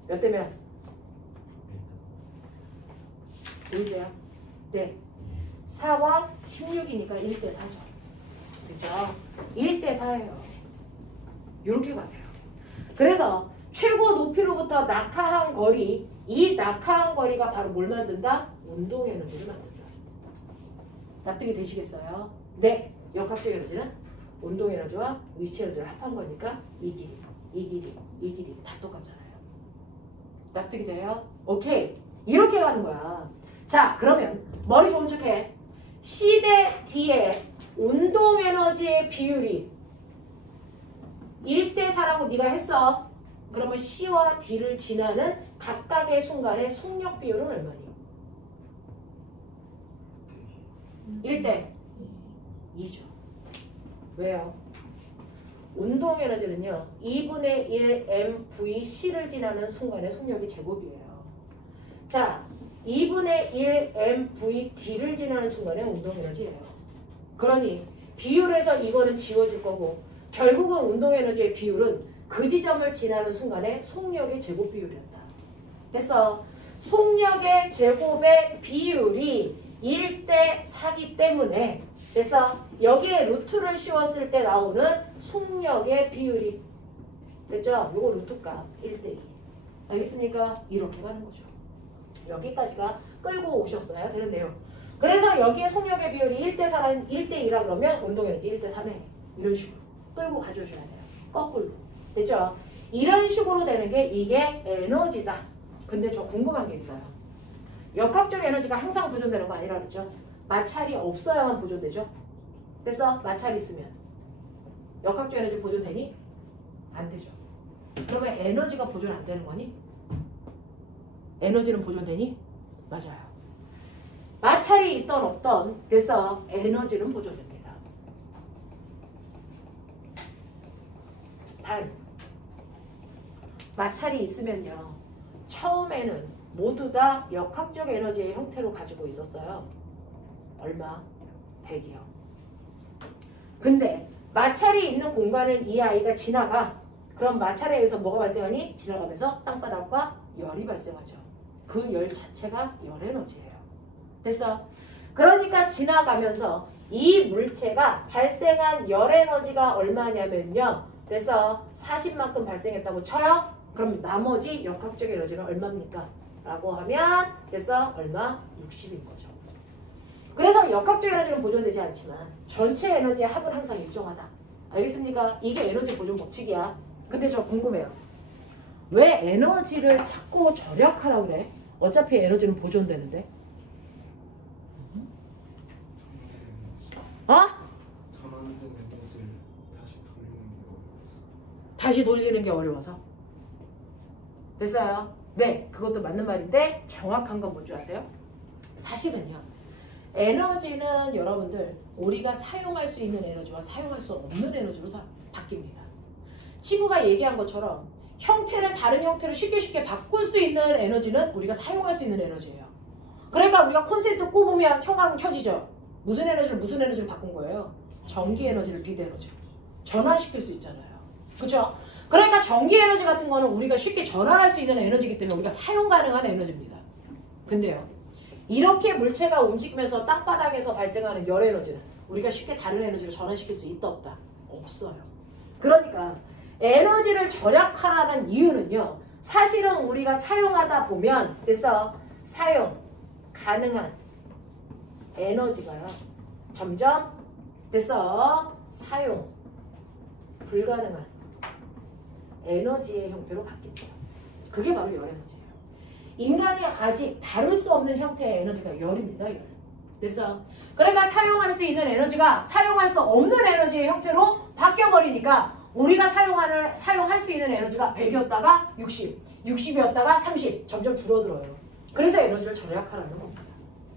몇 대 몇? 보이세요? 네. 4와 16이니까 1대 4죠. 그죠? 1대 4예요. 이렇게 가세요. 그래서 최고 높이로부터 낙하한 거리, 이 낙하한 거리가 바로 뭘 만든다? 운동 에너지를 만든다. 납득이 되시겠어요? 네. 역학적 에너지는 운동 에너지와 위치 에너지를 합한 거니까 이 길이, 이 길이, 이 길이 다 똑같잖아요. 납득이 돼요? 오케이. 이렇게 가는 거야. 자, 그러면 머리 좋은 척해. C 대 D의 운동 에너지의 비율이 1대 4라고 네가 했어. 그러면 C와 D를 지나는 각각의 순간의 속력 비율은 얼마니? 1대 2죠. 왜요? 운동 에너지는요. 2분의 1 mvc를 지나는 순간의 속력이 제곱이에요. 자, 2분의 1 mvd를 지나는 순간의 운동 에너지예요. 그러니 비율에서 이거는 지워질 거고 결국은 운동 에너지의 비율은 그 지점을 지나는 순간의 속력의 제곱 비율이었다. 그래서 속력의 제곱의 비율이 1대 4기 때문에 그래서 여기에 루트를 씌웠을 때 나오는 속력의 비율이 됐죠? 요거 루트값 1대 2. 알겠습니까? 이렇게 가는 거죠. 여기까지가 끌고 오셨어야 되는 내용. 그래서 여기에 속력의 비율이 1대 4라는 1대 2라 그러면 운동에너지 1대 3에 이런 식으로 끌고 가줘줘야 돼요. 거꾸로. 됐죠? 이런 식으로 되는 게 이게 에너지다. 근데 저 궁금한 게 있어요. 역학적 에너지가 항상 보존되는 거 아니라 그랬죠? 마찰이 없어야만 보존되죠? 그래서 마찰이 있으면 역학적 에너지 보존되니? 안 되죠. 그러면 에너지가 보존 안 되는 거니? 에너지는 보존되니? 맞아요. 마찰이 있던 없던 됐어. 에너지는 보존됩니다. 단 마찰이 있으면요. 처음에는 모두 다 역학적 에너지의 형태로 가지고 있었어요. 얼마? 100이요. 근데 마찰이 있는 공간을 이 아이가 지나가. 그럼 마찰에 의해서 뭐가 발생하니? 지나가면서 땅바닥과 열이 발생하죠. 그 열 자체가 열 에너지예요. 됐어? 그러니까 지나가면서 이 물체가 발생한 열 에너지가 얼마냐면요. 됐어? 40만큼 발생했다고 쳐요? 그럼 나머지 역학적 에너지는 얼마입니까? 라고 하면 됐어? 얼마? 60인 거죠. 그래서 역학적 에너지는 보존되지 않지만 전체 에너지의 합은 항상 일정하다. 알겠습니까? 이게 에너지 보존 법칙이야. 근데 저 궁금해요. 왜 에너지를 자꾸 절약하라고 그래? 어차피 에너지는 보존되는데. 어? 다시 돌리는 게 어려워서. 됐어요? 네, 그것도 맞는 말인데 정확한 건 뭔지 아세요? 사실은요. 에너지는 여러분들 우리가 사용할 수 있는 에너지와 사용할 수 없는 에너지로 바뀝니다. 친구가 얘기한 것처럼 형태를 다른 형태로 쉽게 바꿀 수 있는 에너지는 우리가 사용할 수 있는 에너지예요. 그러니까 우리가 콘센트 꼽으면 형광 켜지죠. 무슨 에너지를 바꾼 거예요? 전기 에너지를 비대 에너지로 전환시킬 수 있잖아요. 그렇죠? 그러니까 전기 에너지 같은 거는 우리가 쉽게 전환할 수 있는 에너지이기 때문에 우리가 사용 가능한 에너지입니다. 근데요. 이렇게 물체가 움직이면서 땅바닥에서 발생하는 열 에너지는 우리가 쉽게 다른 에너지로 전환시킬 수 있다 없다? 없어요. 그러니까 에너지를 절약하라는 이유는요. 사실은 우리가 사용하다 보면 됐어. 사용 가능한 에너지가요. 점점 됐어. 사용 불가능한 에너지의 형태로 바뀝니다. 그게 바로 열 에너지예요. 인간이 아직 다룰 수 없는 형태의 에너지가 열입니다. 열. 됐어? 그러니까 사용할 수 있는 에너지가 사용할 수 없는 에너지의 형태로 바뀌어버리니까 우리가 사용할 수 있는 에너지가 100이었다가 60, 60이었다가 30 점점 줄어들어요. 그래서 에너지를 절약하라는 겁니다.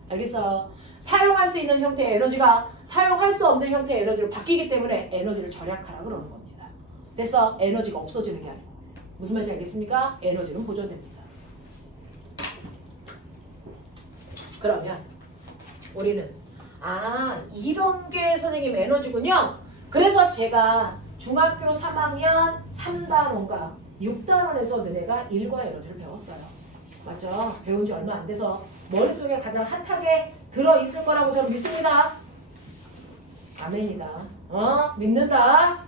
알겠어? 사용할 수 있는 형태의 에너지가 사용할 수 없는 형태의 에너지로 바뀌기 때문에 에너지를 절약하라 그러는 겁니다. 됐어? 에너지가 없어지는 게 아니고. 무슨 말인지 알겠습니까? 에너지는 보존됩니다. 그러면 우리는 이런 게 선생님 에너지군요. 그래서 제가 중학교 3학년 3단원과 6단원에서 너네가 일과 에너지를 배웠어요. 맞죠? 배운 지 얼마 안 돼서 머릿속에 가장 핫하게 들어있을 거라고 저는 믿습니다. 아멘이다. 믿는다.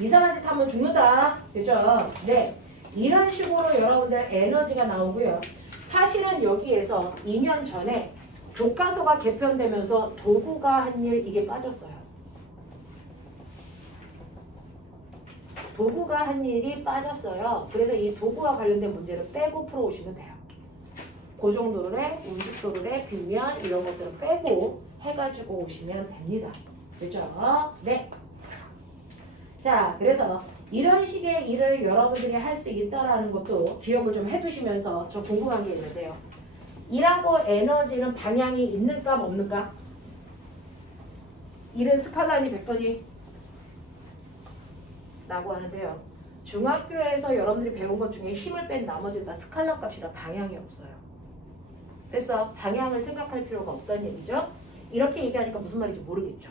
이상한 짓 하면 죽는다. 그죠? 네. 이런 식으로 여러분들 에너지가 나오고요. 사실은 여기에서 2년 전에 교과서가 개편되면서 도구가 한 일 이게 빠졌어요. 도구가 한 일이 빠졌어요. 그래서 이 도구와 관련된 문제를 빼고 풀어오시면 돼요. 고정도래, 운집도래, 빗면 이런 것들을 빼고 해가지고 오시면 됩니다. 그죠? 네. 자, 그래서 이런 식의 일을 여러분들이 할 수 있다라는 것도 기억을 좀 해두시면서 저 궁금한 게 있는데요. 일하고 에너지는 방향이 있는가 없는가? 일은 스칼라니 벡터니? 라고 하는데요. 중학교에서 여러분들이 배운 것 중에 힘을 뺀 나머지는 다 스칼라 값이라 방향이 없어요. 그래서 방향을 생각할 필요가 없다는 얘기죠. 이렇게 얘기하니까 무슨 말인지 모르겠죠.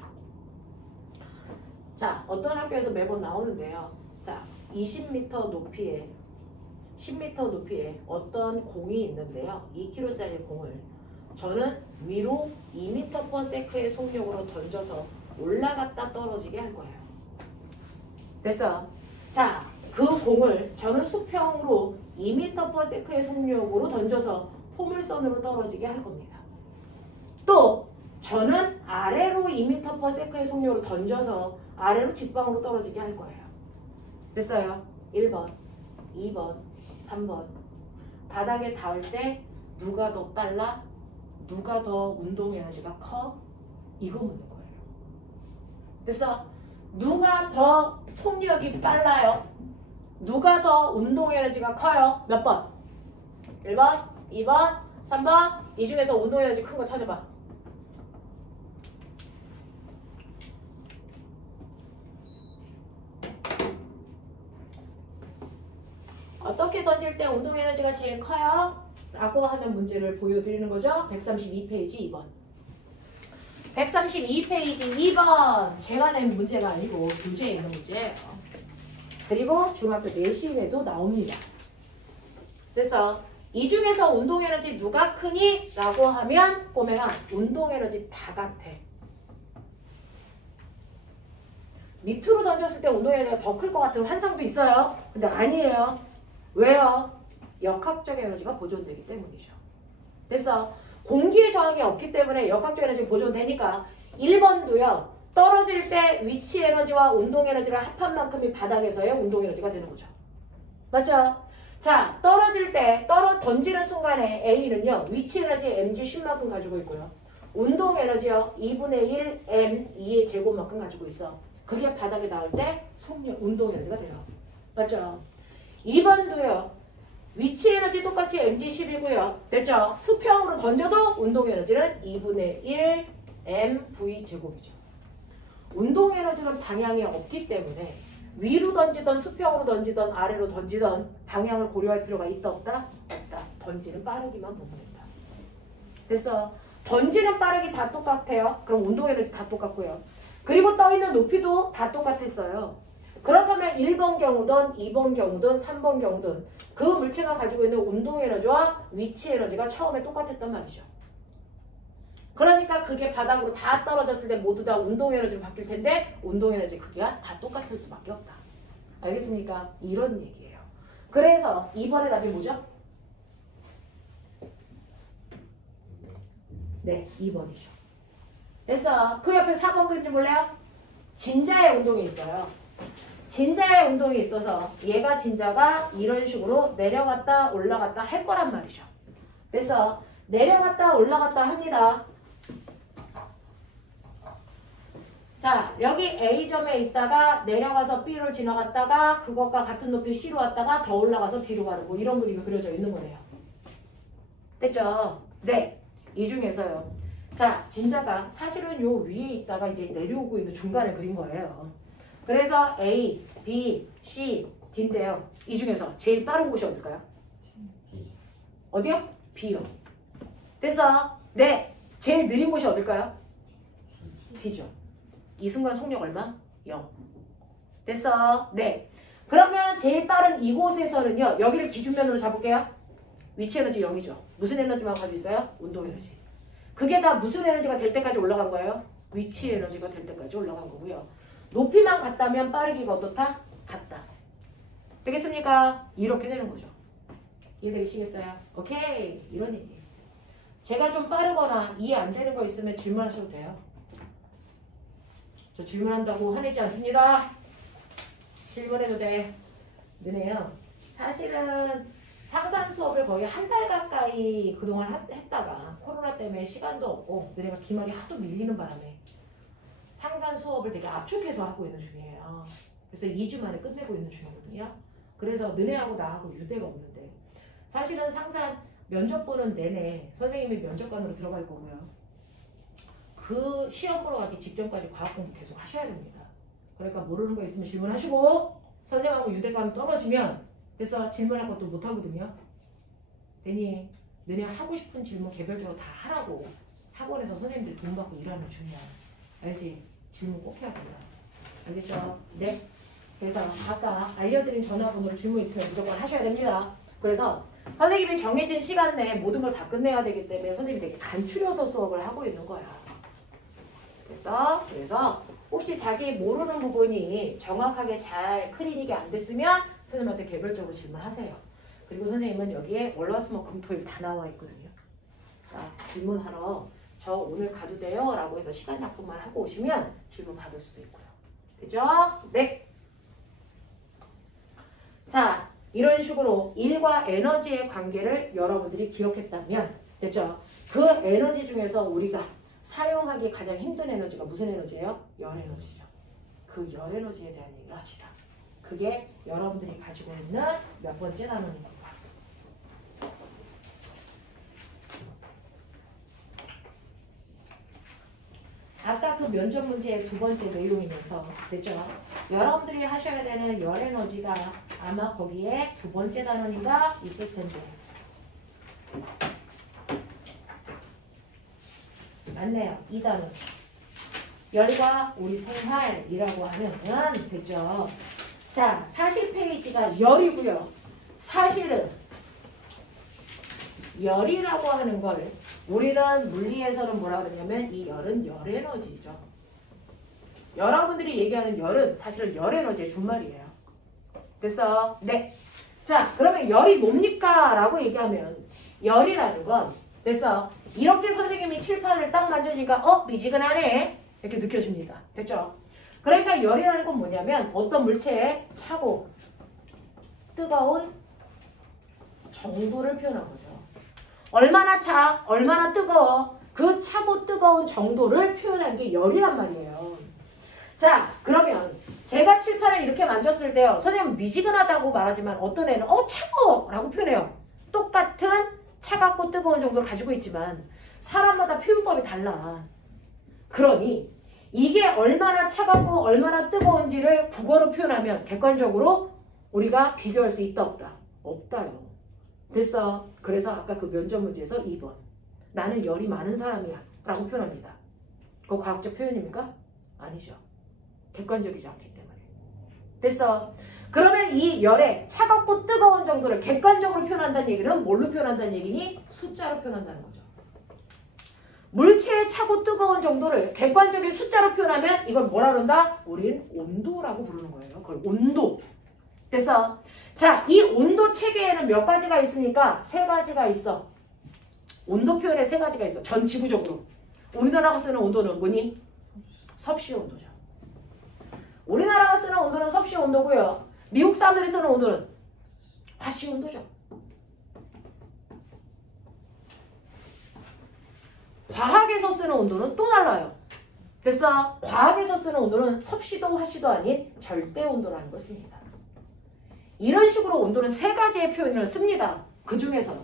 자, 어떤 학교에서 매번 나오는데요. 자, 20m 높이에 10m 높이에 어떤 공이 있는데요. 2kg짜리 공을 저는 위로 2m/s의 속력으로 던져서 올라갔다 떨어지게 할 거예요. 됐어? 자, 그 공을 저는 수평으로 2m/s의 속력으로 던져서 포물선으로 떨어지게 할 겁니다. 또 저는 아래로 2m/s의 속력으로 던져서 아래로 직방으로 떨어지게 할 거예요. 됐어요? 1번, 2번, 3번. 바닥에 닿을 때 누가 더 빨라? 누가 더 운동 에너지가 커? 이거 묻는 거예요. 됐어? 누가 더 속력이 빨라요? 누가 더 운동 에너지가 커요? 몇 번? 1번, 2번, 3번. 이 중에서 운동 에너지 큰 거 찾아봐. 어떻게 던질 때 운동 에너지가 제일 커요? 라고 하는 문제를 보여드리는 거죠. 132페이지 2번. 132페이지 2번. 제가 낸 문제가 아니고 교재에 있는 문제예요. 그리고 중학교 내신에도 나옵니다. 그래서 이 중에서 운동 에너지 누가 크니? 라고 하면 꼬맹아 운동 에너지 다 같아. 밑으로 던졌을 때 운동 에너지가 더 클 것 같은 환상도 있어요. 근데 아니에요. 왜요? 역학적 에너지가 보존되기 때문이죠. 그래서 공기의 저항이 없기 때문에 역학적 에너지 보존되니까 1번도요. 떨어질 때 위치 에너지와 운동 에너지를 합한 만큼이 바닥에서의 운동 에너지가 되는 거죠. 맞죠? 자, 떨어질 때 던지는 순간에 A는요. 위치 에너지 mg 10만큼 가지고 있고요. 운동 에너지요. 2분의 1 m 2의 제곱만큼 가지고 있어. 그게 바닥에 닿을 때 속력 운동 에너지가 돼요. 맞죠? 2번도요. 위치 에너지 똑같이 mg10이고요. 됐죠? 수평으로 던져도 운동 에너지는 2분의 1 mv 제곱이죠. 운동 에너지는 방향이 없기 때문에 위로 던지던 수평으로 던지던 아래로 던지던 방향을 고려할 필요가 있다 없다? 없다. 던지는 빠르기만 보면 된다. 그래서 던지는 빠르기 다 똑같아요. 그럼 운동 에너지 다 똑같고요. 그리고 떠있는 높이도 다 똑같았어요. 그렇다면 1번 경우든 2번 경우든 3번 경우든 그 물체가 가지고 있는 운동 에너지와 위치 에너지가 처음에 똑같았단 말이죠. 그러니까 그게 바닥으로 다 떨어졌을 때 모두 다 운동 에너지로 바뀔 텐데 운동 에너지 크기가 다 똑같을 수밖에 없다. 알겠습니까? 이런 얘기예요. 그래서 2번의 답이 뭐죠? 네, 2번이죠. 그래서 그 옆에 4번 그림 좀 볼래요? 진자의 운동이 있어요. 진자의 운동이 있어서 얘가 진자가 이런 식으로 내려갔다 올라갔다 할 거란 말이죠. 그래서 내려갔다 올라갔다 합니다. 자, 여기 A점에 있다가 내려가서 B를 지나갔다가 그것과 같은 높이 C로 왔다가 더 올라가서 D로 가르고 이런 그림이 그려져 있는 거네요. 됐죠? 네. 이 중에서요. 자, 진자가 사실은 요 위에 있다가 이제 내려오고 있는 중간에 그린 거예요. 그래서 A, B, C, D인데요. 이 중에서 제일 빠른 곳이 어딜까요? 어디요? B요. 됐어? 네. 제일 느린 곳이 어딜까요? D죠. 이 순간 속력 얼마? 0. 됐어? 네. 그러면 제일 빠른 이곳에서는요. 여기를 기준면으로 잡을게요. 위치 에너지 0이죠. 무슨 에너지만 가지고 있어요? 운동 에너지. 그게 다 무슨 에너지가 될 때까지 올라간 거예요? 위치 에너지가 될 때까지 올라간 거고요. 높이만 같다면 빠르기가 어떻다? 같다. 되겠습니까? 이렇게 되는 거죠. 이해되시겠어요? 오케이. 이런 얘기예요. 제가 좀 빠르거나 이해 안 되는 거 있으면 질문하셔도 돼요. 저 질문한다고 화내지 않습니다. 질문해도 돼. 너네요. 사실은 상산 수업을 거의 한 달 가까이 그동안 했다가 코로나 때문에 시간도 없고 너네가 기말이 하도 밀리는 바람에 상산 수업을 되게 압축해서 하고 있는 중이에요. 그래서 2주 만에 끝내고 있는 중이거든요. 그래서 너네하고 나하고 유대가 없는데 사실은 상산 면접 보는 내내 선생님이 면접관으로 들어갈 거고요. 그 시험 보러 가기 직전까지 과학 공부 계속 하셔야 됩니다. 그러니까 모르는 거 있으면 질문하시고 선생님하고 유대감 떨어지면 그래서 질문할 것도 못 하거든요. 괜히 너네 하고 싶은 질문 개별적으로 다 하라고 학원에서 선생님들이 돈 받고 일하는 중이야. 알지? 질문 꼭 해야 된다. 알겠죠? 네. 그래서 아까 알려드린 전화번호로 질문 있으면 무조건 하셔야 됩니다. 그래서 선생님이 정해진 시간 내에 모든 걸 다 끝내야 되기 때문에 선생님이 되게 간추려서 수업을 하고 있는 거야. 그래서 혹시 자기 모르는 부분이 정확하게 잘 클리닉이 안 됐으면 선생님한테 개별적으로 질문하세요. 그리고 선생님은 여기에 월화수목금토일 다 나와 있거든요. 자, 질문하러 저 오늘 가도 돼요? 라고 해서 시간 약속만 하고 오시면 질문 받을 수도 있고요. 그죠? 네. 자, 이런 식으로 일과 에너지의 관계를 여러분들이 기억했다면 됐죠? 그 에너지 중에서 우리가 사용하기 가장 힘든 에너지가 무슨 에너지예요? 열 에너지죠. 그 열 에너지에 대한 얘기를 합시다. 그게 여러분들이 가지고 있는 몇 번째 단원입니다. 아까 그 면접 문제의 두 번째 내용이면서 됐죠? 여러분들이 하셔야 되는 열 에너지가 아마 거기에 두 번째 단원인가 있을 텐데. 맞네요. 이 단원. 열과 우리 생활이라고 하면 됐죠? 자, 사실 페이지가 열이고요. 사실은 열이라고 하는 걸 우리는 물리에서는 뭐라 그러냐면 이 열은 열 에너지죠. 여러분들이 얘기하는 열은 사실은 열 에너지의 준말이에요. 됐어? 네. 자, 그러면 열이 뭡니까? 라고 얘기하면 열이라는 건 됐어? 이렇게 선생님이 칠판을 딱 만져주니까 미지근하네 이렇게 느껴집니다. 됐죠? 그러니까 열이라는 건 뭐냐면 어떤 물체의 차고 뜨거운 정도를 표현한 거죠. 얼마나 차, 얼마나 뜨거워, 그 차고 뜨거운 정도를 표현한 게 열이란 말이에요. 자, 그러면 제가 칠판을 이렇게 만졌을 때요. 선생님 미지근하다고 말하지만 어떤 애는 차가워 라고 표현해요. 똑같은 차갑고 뜨거운 정도를 가지고 있지만 사람마다 표현법이 달라. 그러니 이게 얼마나 차갑고 얼마나 뜨거운지를 국어로 표현하면 객관적으로 우리가 비교할 수 있다 없다? 없다요. 됐어. 그래서 아까 그 면접 문제에서 2번. 나는 열이 많은 사람이야 라고 표현합니다. 그거 과학적 표현입니까? 아니죠. 객관적이지 않기 때문에. 됐어. 그러면 이 열의 차갑고 뜨거운 정도를 객관적으로 표현한다는 얘기는 뭘로 표현한다는 얘기니? 숫자로 표현한다는 거죠. 물체의 차고 뜨거운 정도를 객관적인 숫자로 표현하면 이걸 뭐라 그런다? 우린 온도라고 부르는 거예요. 그걸 온도. 됐어. 자, 이 온도 체계에는 몇 가지가 있습니까? 3가지가 있어. 온도 표현에 3가지가 있어. 전 지구적으로. 우리나라가 쓰는 온도는 뭐니? 섭씨 온도죠. 우리나라가 쓰는 온도는 섭씨 온도고요. 미국 사람들이 쓰는 온도는 화씨 온도죠. 과학에서 쓰는 온도는 또 달라요. 됐어? 과학에서 쓰는 온도는 섭씨도 화씨도 아닌 절대 온도라는 걸 씁니다. 이런 식으로 온도는 3가지의 표현을 씁니다. 그 중에서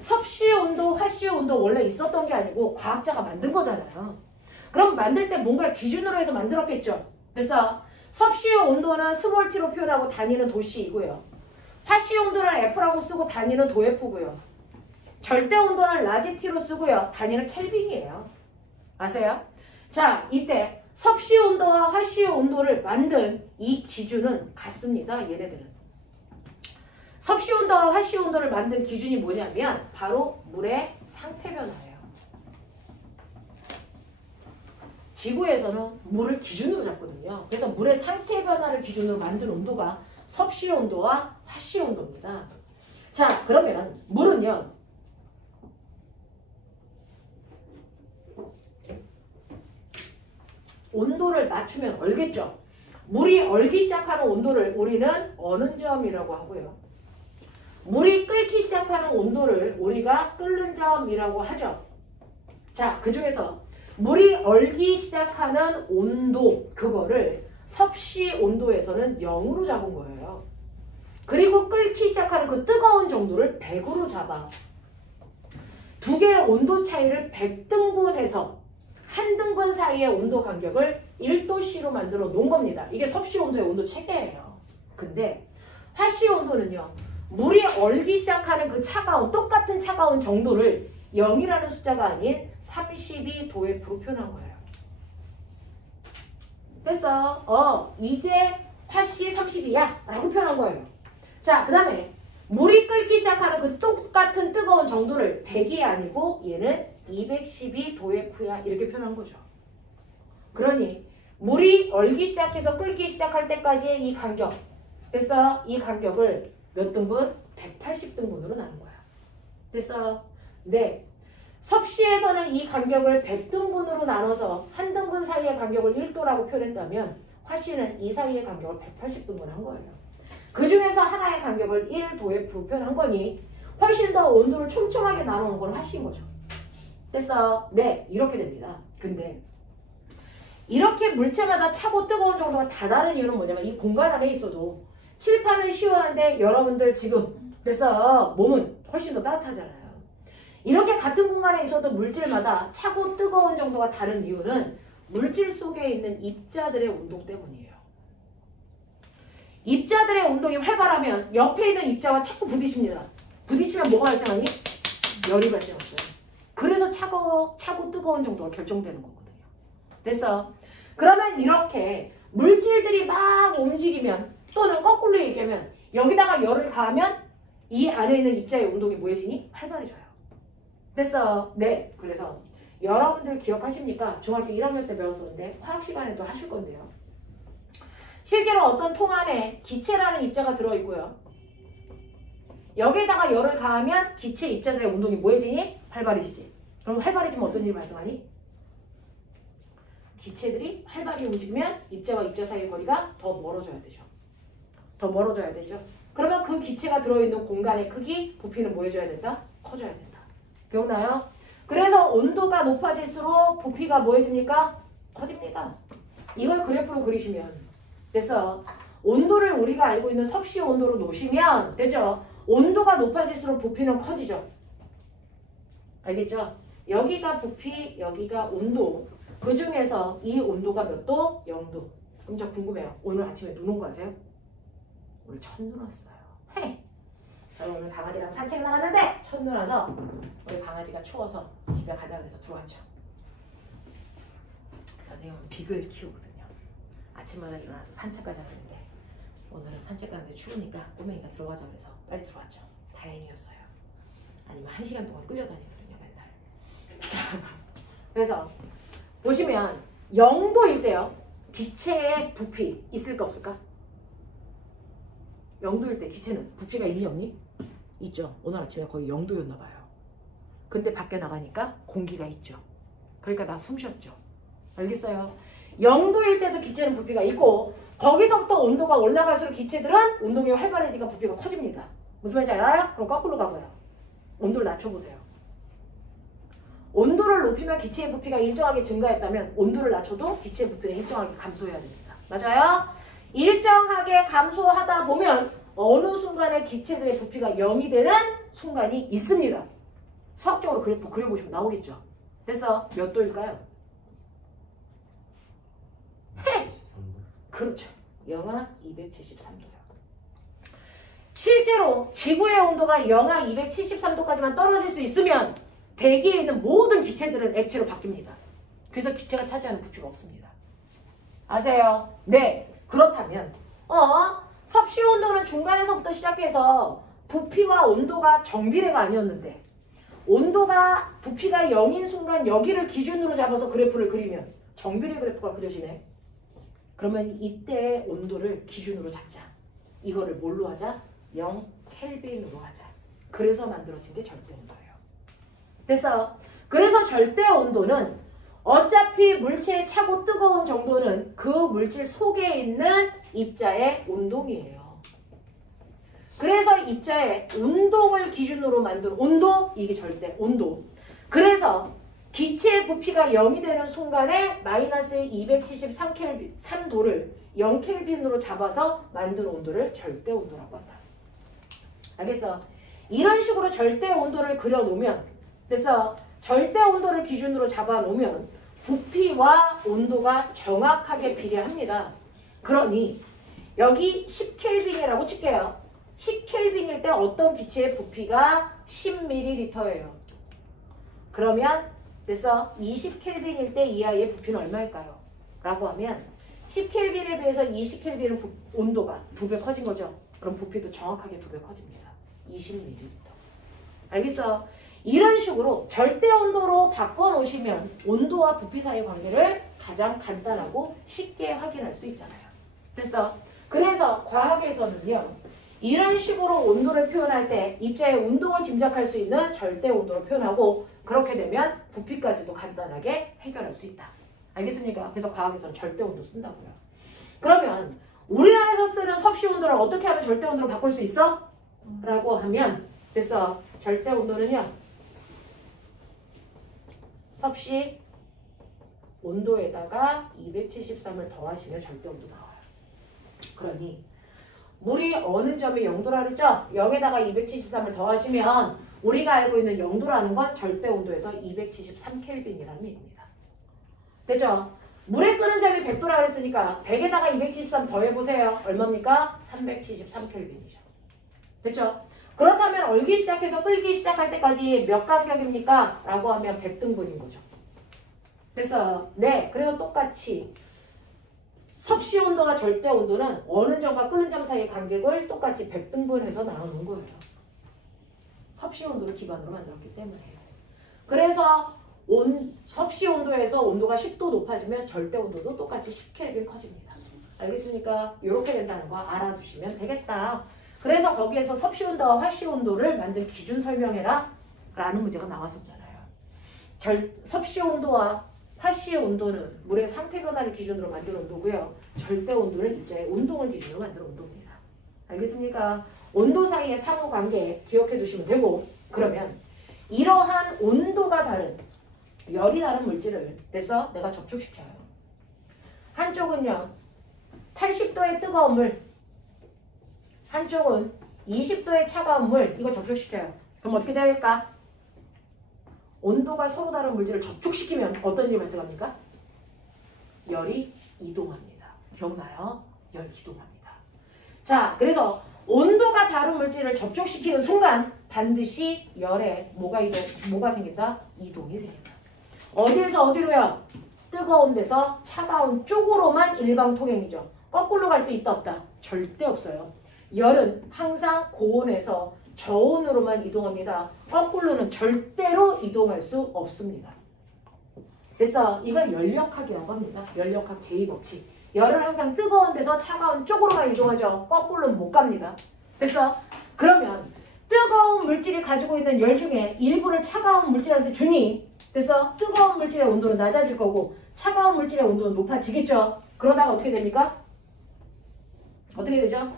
섭씨 온도, 화씨 온도 원래 있었던 게 아니고 과학자가 만든 거잖아요. 그럼 만들 때 뭔가를 기준으로 해서 만들었겠죠. 그래서 섭씨 온도는 스몰 t로 표현하고 단위는 도씨이고요. 화씨 온도는 F라고 쓰고 단위는 도F고요. 절대 온도는 라지 t로 쓰고요. 단위는 켈빈이에요. 아세요? 자, 이때 섭씨 온도와 화씨 온도를 만든 이 기준은 같습니다. 얘네들은. 섭씨 온도와 화씨 온도를 만든 기준이 뭐냐면 바로 물의 상태 변화예요. 지구에서는 물을 기준으로 잡거든요. 그래서 물의 상태 변화를 기준으로 만든 온도가 섭씨 온도와 화씨 온도입니다. 자, 그러면 물은요. 온도를 낮추면 얼겠죠. 물이 얼기 시작하는 온도를 우리는 어는 점이라고 하고요. 물이 끓기 시작하는 온도를 우리가 끓는 점이라고 하죠. 자, 그 중에서 물이 얼기 시작하는 온도, 그거를 섭씨 온도에서는 0으로 잡은 거예요. 그리고 끓기 시작하는 그 뜨거운 정도를 100으로 잡아. 두 개의 온도 차이를 100등분해서 한 등분 사이의 온도 간격을 1도씨로 만들어 놓은 겁니다. 이게 섭씨 온도의 온도 체계예요. 근데 화씨 온도는요. 물이 얼기 시작하는 그 차가운, 똑같은 차가운 정도를 0이라는 숫자가 아닌 32도F로 표현한 거예요. 됐어. 이게 화씨 32야 라고 표현한 거예요. 자, 그 다음에 물이 끓기 시작하는 그 똑같은 뜨거운 정도를 100이 아니고 얘는 212도F야 이렇게 표현한 거죠. 그러니 물이 얼기 시작해서 끓기 시작할 때까지의 이 간격, 됐어? 이 간격을 몇 등분? 180등분으로 나눈 거야. 됐어? 네. 섭씨에서는 이 간격을 100등분으로 나눠서 한 등분 사이의 간격을 1도라고 표현했다면 화씨는 이 사이의 간격을 180등분 한 거예요. 그 중에서 하나의 간격을 1도F로 표현한 거니 훨씬 더 온도를 촘촘하게 나눠온 건 화씨인 거죠. 됐어? 네. 이렇게 됩니다. 근데 이렇게 물체마다 차고 뜨거운 정도가 다 다른 이유는 뭐냐면 이 공간 안에 있어도 칠판은 시원한데 여러분들 지금 그래서 몸은 훨씬 더 따뜻하잖아요. 이렇게 같은 공간에 있어도 물질마다 차고 뜨거운 정도가 다른 이유는 물질 속에 있는 입자들의 운동 때문이에요. 입자들의 운동이 활발하면 옆에 있는 입자와 자꾸 부딪힙니다. 부딪히면 뭐가 발생하니? 열이 발생했어요. 그래서 차고 뜨거운 정도가 결정되는 거거든요. 됐어? 그러면 이렇게 물질들이 막 움직이면 또는 거꾸로 얘기하면 여기다가 열을 가하면 이 안에 있는 입자의 운동이 뭐해지니? 활발해져요. 됐어? 네. 그래서 여러분들 기억하십니까? 중학교 1학년 때 배웠었는데 화학 시간에도 하실 건데요. 실제로 어떤 통 안에 기체라는 입자가 들어있고요. 여기에다가 열을 가하면 기체 입자들의 운동이 뭐해지니? 활발해지지. 그럼 활발해지면 어떤 일이 발생하니? 기체들이 활발히 움직이면 입자와 입자 사이의 거리가 더 멀어져야 되죠. 더 멀어져야 되죠. 그러면 그 기체가 들어있는 공간의 크기, 부피는 뭐 해줘야 된다? 커져야 된다. 기억나요? 그래서 온도가 높아질수록 부피가 뭐 해집니까? 커집니다. 이걸 그래프로 그리시면 그래서 온도를 우리가 알고 있는 섭씨 온도로 놓으시면 되죠? 온도가 높아질수록 부피는 커지죠. 알겠죠? 여기가 부피, 여기가 온도. 그 중에서 이 온도가 몇 도? 0도. 그럼 저 궁금해요. 오늘 아침에 눈 온 거 아세요? 오늘 첫눈 왔어요. 헤! 저는 오늘 강아지랑 산책 나갔는데 첫눈 와서 우리 강아지가 추워서 집에 가자 그래서 들어왔죠. 선생님은 빅을 키우거든요. 아침마다 일어나서 산책 가자 그랬는데 오늘은 산책 가는데 추우니까 꼬맹이가 들어가자 그래서 빨리 들어왔죠. 다행이었어요. 아니면 1시간 동안 끌려다니거든요. 맨날. 그래서 보시면 0도일 때요. 기체의 부피 있을까 없을까? 0도일 때 기체는 부피가 있니 없니? 있죠. 오늘 아침에 거의 0도였나 봐요. 근데 밖에 나가니까 공기가 있죠. 그러니까 나 숨 쉬었죠. 알겠어요? 0도일 때도 기체는 부피가 있고 거기서부터 온도가 올라갈수록 기체들은 운동이 활발해지니까 부피가 커집니다. 무슨 말인지 알아요? 그럼 거꾸로 가봐요. 온도를 낮춰보세요. 온도를 높이면 기체의 부피가 일정하게 증가했다면 온도를 낮춰도 기체의 부피는 일정하게 감소해야 됩니다. 맞아요? 일정하게 감소하다 보면 어느 순간에 기체들의 부피가 0이 되는 순간이 있습니다. 수학적으로 그래프 그려보시면 나오겠죠. 그래서 몇 도일까요? 그렇죠. 영하 273도요. 실제로 지구의 온도가 영하 273도까지만 떨어질 수 있으면 대기에 있는 모든 기체들은 액체로 바뀝니다. 그래서 기체가 차지하는 부피가 없습니다. 아세요? 네. 그렇다면 섭씨 온도는 중간에서부터 시작해서 부피와 온도가 정비례가 아니었는데 온도가 부피가 0인 순간 여기를 기준으로 잡아서 그래프를 그리면 정비례 그래프가 그려지네. 그러면 이때 온도를 기준으로 잡자. 이거를 뭘로 하자? 0 켈빈으로 하자. 그래서 만들어진 게 절대온도예요. 됐어? 그래서 절대온도는 어차피 물체의 차고 뜨거운 정도는 그 물질 속에 있는 입자의 운동이에요. 그래서 입자의 운동을 기준으로 만든 온도, 이게 절대 온도. 그래서 기체의 부피가 0이 되는 순간에 마이너스 273도를 0켈빈으로 잡아서 만든 온도를 절대 온도라고 한다. 알겠어? 이런 식으로 절대 온도를 그려놓으면 그래서 절대 온도를 기준으로 잡아놓으면 부피와 온도가 정확하게 비례합니다. 그러니 여기 10켈빈이라고 칠게요. 10켈빈일 때 어떤 기체의 부피가 10ml예요. 그러면 그래서 20켈빈일 때 이 아이의 부피는 얼마일까요? 라고 하면 10켈빈에 비해서 20켈빈은 온도가 2배 커진 거죠. 그럼 부피도 정확하게 2배 커집니다. 20ml. 알겠어? 이런 식으로 절대 온도로 바꿔놓으시면 온도와 부피 사이의 관계를 가장 간단하고 쉽게 확인할 수 있잖아요. 됐어? 그래서 과학에서는요. 이런 식으로 온도를 표현할 때 입자의 운동을 짐작할 수 있는 절대 온도로 표현하고 그렇게 되면 부피까지도 간단하게 해결할 수 있다. 알겠습니까? 그래서 과학에서는 절대 온도 쓴다고요. 그러면 우리나라에서 쓰는 섭씨 온도를 어떻게 하면 절대 온도로 바꿀 수 있어? 라고 하면 그래서 절대 온도는요. 섭씨 온도에다가 273을 더하시면 절대 온도 나와요. 그러니 물이 어느 점이 0도라 그랬죠? 0에다가 273을 더하시면 우리가 알고 있는 0도라는 건 절대 온도에서 273켈빈이라는 얘기입니다. 됐죠? 물에 끓는 점이 100도라 그랬으니까 100에다가 273 더해보세요. 얼마입니까? 373켈빈이죠. 됐죠? 그렇다면 얼기 시작해서 끓기 시작할 때까지 몇 간격입니까? 라고 하면 100등분인 거죠. 그래서 네, 그래서 똑같이 섭씨 온도와 절대 온도는 어느 점과 끓는 점 사이의 간격을 똑같이 100등분해서 나누는 거예요. 섭씨 온도를 기반으로 만들었기 때문에. 그래서 섭씨 온도에서 온도가 10도 높아지면 절대 온도도 똑같이 10켈빈 커집니다. 알겠습니까? 이렇게 된다는 거 알아두시면 되겠다. 그래서 거기에서 섭씨 온도와 화씨 온도를 만든 기준 설명해라 라는 문제가 나왔었잖아요. 섭씨 온도와 화씨 온도는 물의 상태 변화를 기준으로 만든 온도고요. 절대 온도는 입자의 운동을 기준으로 만든 온도입니다. 알겠습니까? 온도 사이의 상호관계 기억해 두시면 되고, 그러면 이러한 온도가 다른, 열이 다른 물질을 그래서 내가 접촉시켜요. 한쪽은요 80도의 뜨거운 물, 한쪽은 20도의 차가운 물, 이거 접촉시켜요. 그럼 어떻게 될까? 온도가 서로 다른 물질을 접촉시키면 어떤 일이 발생합니까? 열이 이동합니다. 기억나요? 열이 이동합니다. 자, 그래서 온도가 다른 물질을 접촉시키는 순간 반드시 열에 뭐가 생긴다? 이동이 생긴다. 어디에서 어디로요? 뜨거운 데서 차가운 쪽으로만 일방통행이죠. 거꾸로 갈 수 있다 없다? 절대 없어요. 열은 항상 고온에서 저온으로만 이동합니다. 거꾸로는 절대로 이동할 수 없습니다. 그래서 이걸 열역학이라고 합니다. 열역학 제2법칙. 열은 항상 뜨거운 데서 차가운 쪽으로만 이동하죠. 거꾸로는 못 갑니다. 그래서 그러면 뜨거운 물질이 가지고 있는 열 중에 일부를 차가운 물질한테 주니, 그래서 뜨거운 물질의 온도는 낮아질 거고 차가운 물질의 온도는 높아지겠죠. 그러다가 어떻게 됩니까? 어떻게 되죠?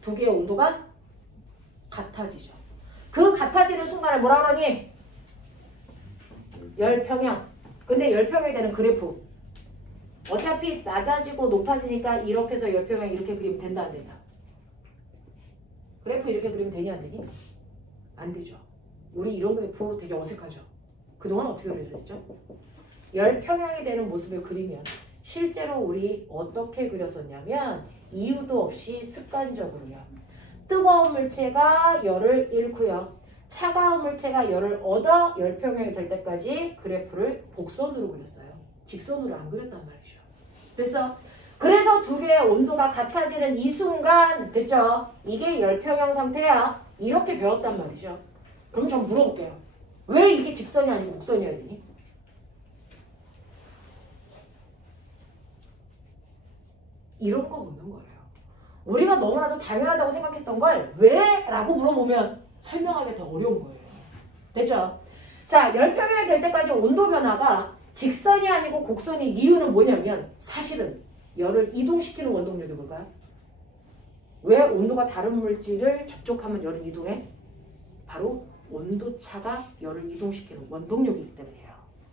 두 개의 온도가 같아지죠. 그 같아지는 순간을 뭐라 그러니? 열평형. 근데 열평형이 되는 그래프. 어차피 낮아지고 높아지니까 이렇게 해서 열평형 이렇게 그리면 된다 안 된다? 그래프 이렇게 그리면 되니 안 되니? 안 되죠. 우리 이런 그래프 되게 어색하죠. 그동안 어떻게 그려졌죠? 열평형이 되는 모습을 그리면 실제로 우리 어떻게 그렸었냐면 이유도 없이 습관적으로요. 뜨거운 물체가 열을 잃고요. 차가운 물체가 열을 얻어 열평형이 될 때까지 그래프를 곡선으로 그렸어요. 직선으로 안 그렸단 말이죠. 그래서 두 개의 온도가 같아지는 이 순간, 됐죠? 이게 열평형 상태야. 이렇게 배웠단 말이죠. 그럼 전 물어볼게요. 왜 이게 직선이 아니고 곡선이어야 되니? 이런 거 묻는 거예요. 우리가 너무나도 당연하다고 생각했던 걸 왜? 라고 물어보면 설명하기 더 어려운 거예요. 됐죠? 자, 열평형이 될 때까지 온도 변화가 직선이 아니고 곡선인 이유는 뭐냐면 사실은 열을 이동시키는 원동력이 뭘까요? 왜 온도가 다른 물질을 접촉하면 열은 이동해? 바로 온도차가 열을 이동시키는 원동력이기 때문이에요.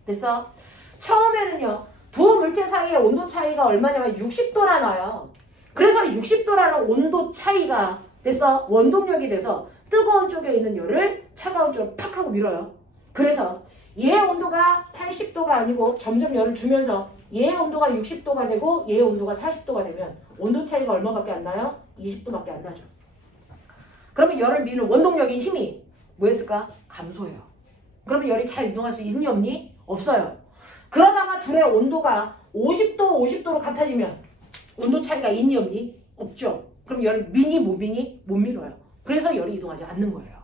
됐어? 처음에는요. 두 물체 사이의 온도 차이가 얼마냐면 60도나 나요. 그래서 60도라는 온도 차이가 됐어? 원동력이 돼서 뜨거운 쪽에 있는 열을 차가운 쪽으로 팍 하고 밀어요. 그래서 얘의 온도가 80도가 아니고 점점 열을 주면서 얘의 온도가 60도가 되고 얘의 온도가 40도가 되면 온도 차이가 얼마밖에 안 나요? 20도밖에 안 나죠. 그러면 열을 미는 원동력인 힘이 뭐였을까? 감소해요. 그러면 열이 잘 이동할 수 있니 없니? 없어요. 그러다가 둘의 온도가 50도로 같아지면 온도 차이가 있니 없니? 없죠. 그럼 열을 미니 못 미니? 못 밀어요. 그래서 열이 이동하지 않는 거예요.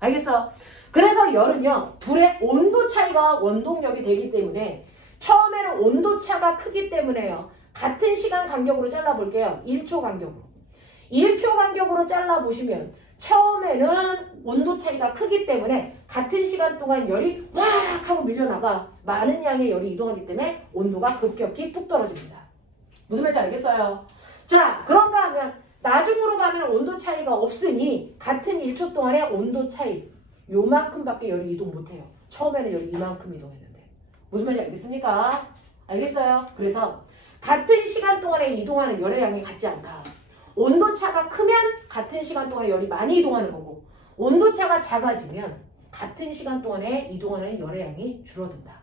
알겠어? 그래서 열은요. 둘의 온도 차이가 원동력이 되기 때문에 처음에는 온도 차가 크기 때문에요. 같은 시간 간격으로 잘라볼게요. 1초 간격으로. 1초 간격으로 잘라보시면 처음에는 온도 차이가 크기 때문에 같은 시간 동안 열이 확 하고 밀려나가 많은 양의 열이 이동하기 때문에 온도가 급격히 툭 떨어집니다. 무슨 말인지 알겠어요? 자, 그런가 하면 나중으로 가면 온도 차이가 없으니 같은 1초 동안의 온도 차이 요만큼밖에 열이 이동 못해요. 처음에는 열이 이만큼 이동했는데. 무슨 말인지 알겠습니까? 알겠어요? 그래서 같은 시간 동안에 이동하는 열의 양이 같지 않다. 온도차가 크면 같은 시간 동안에 열이 많이 이동하는 거고 온도차가 작아지면 같은 시간 동안에 이동하는 열의 양이 줄어든다.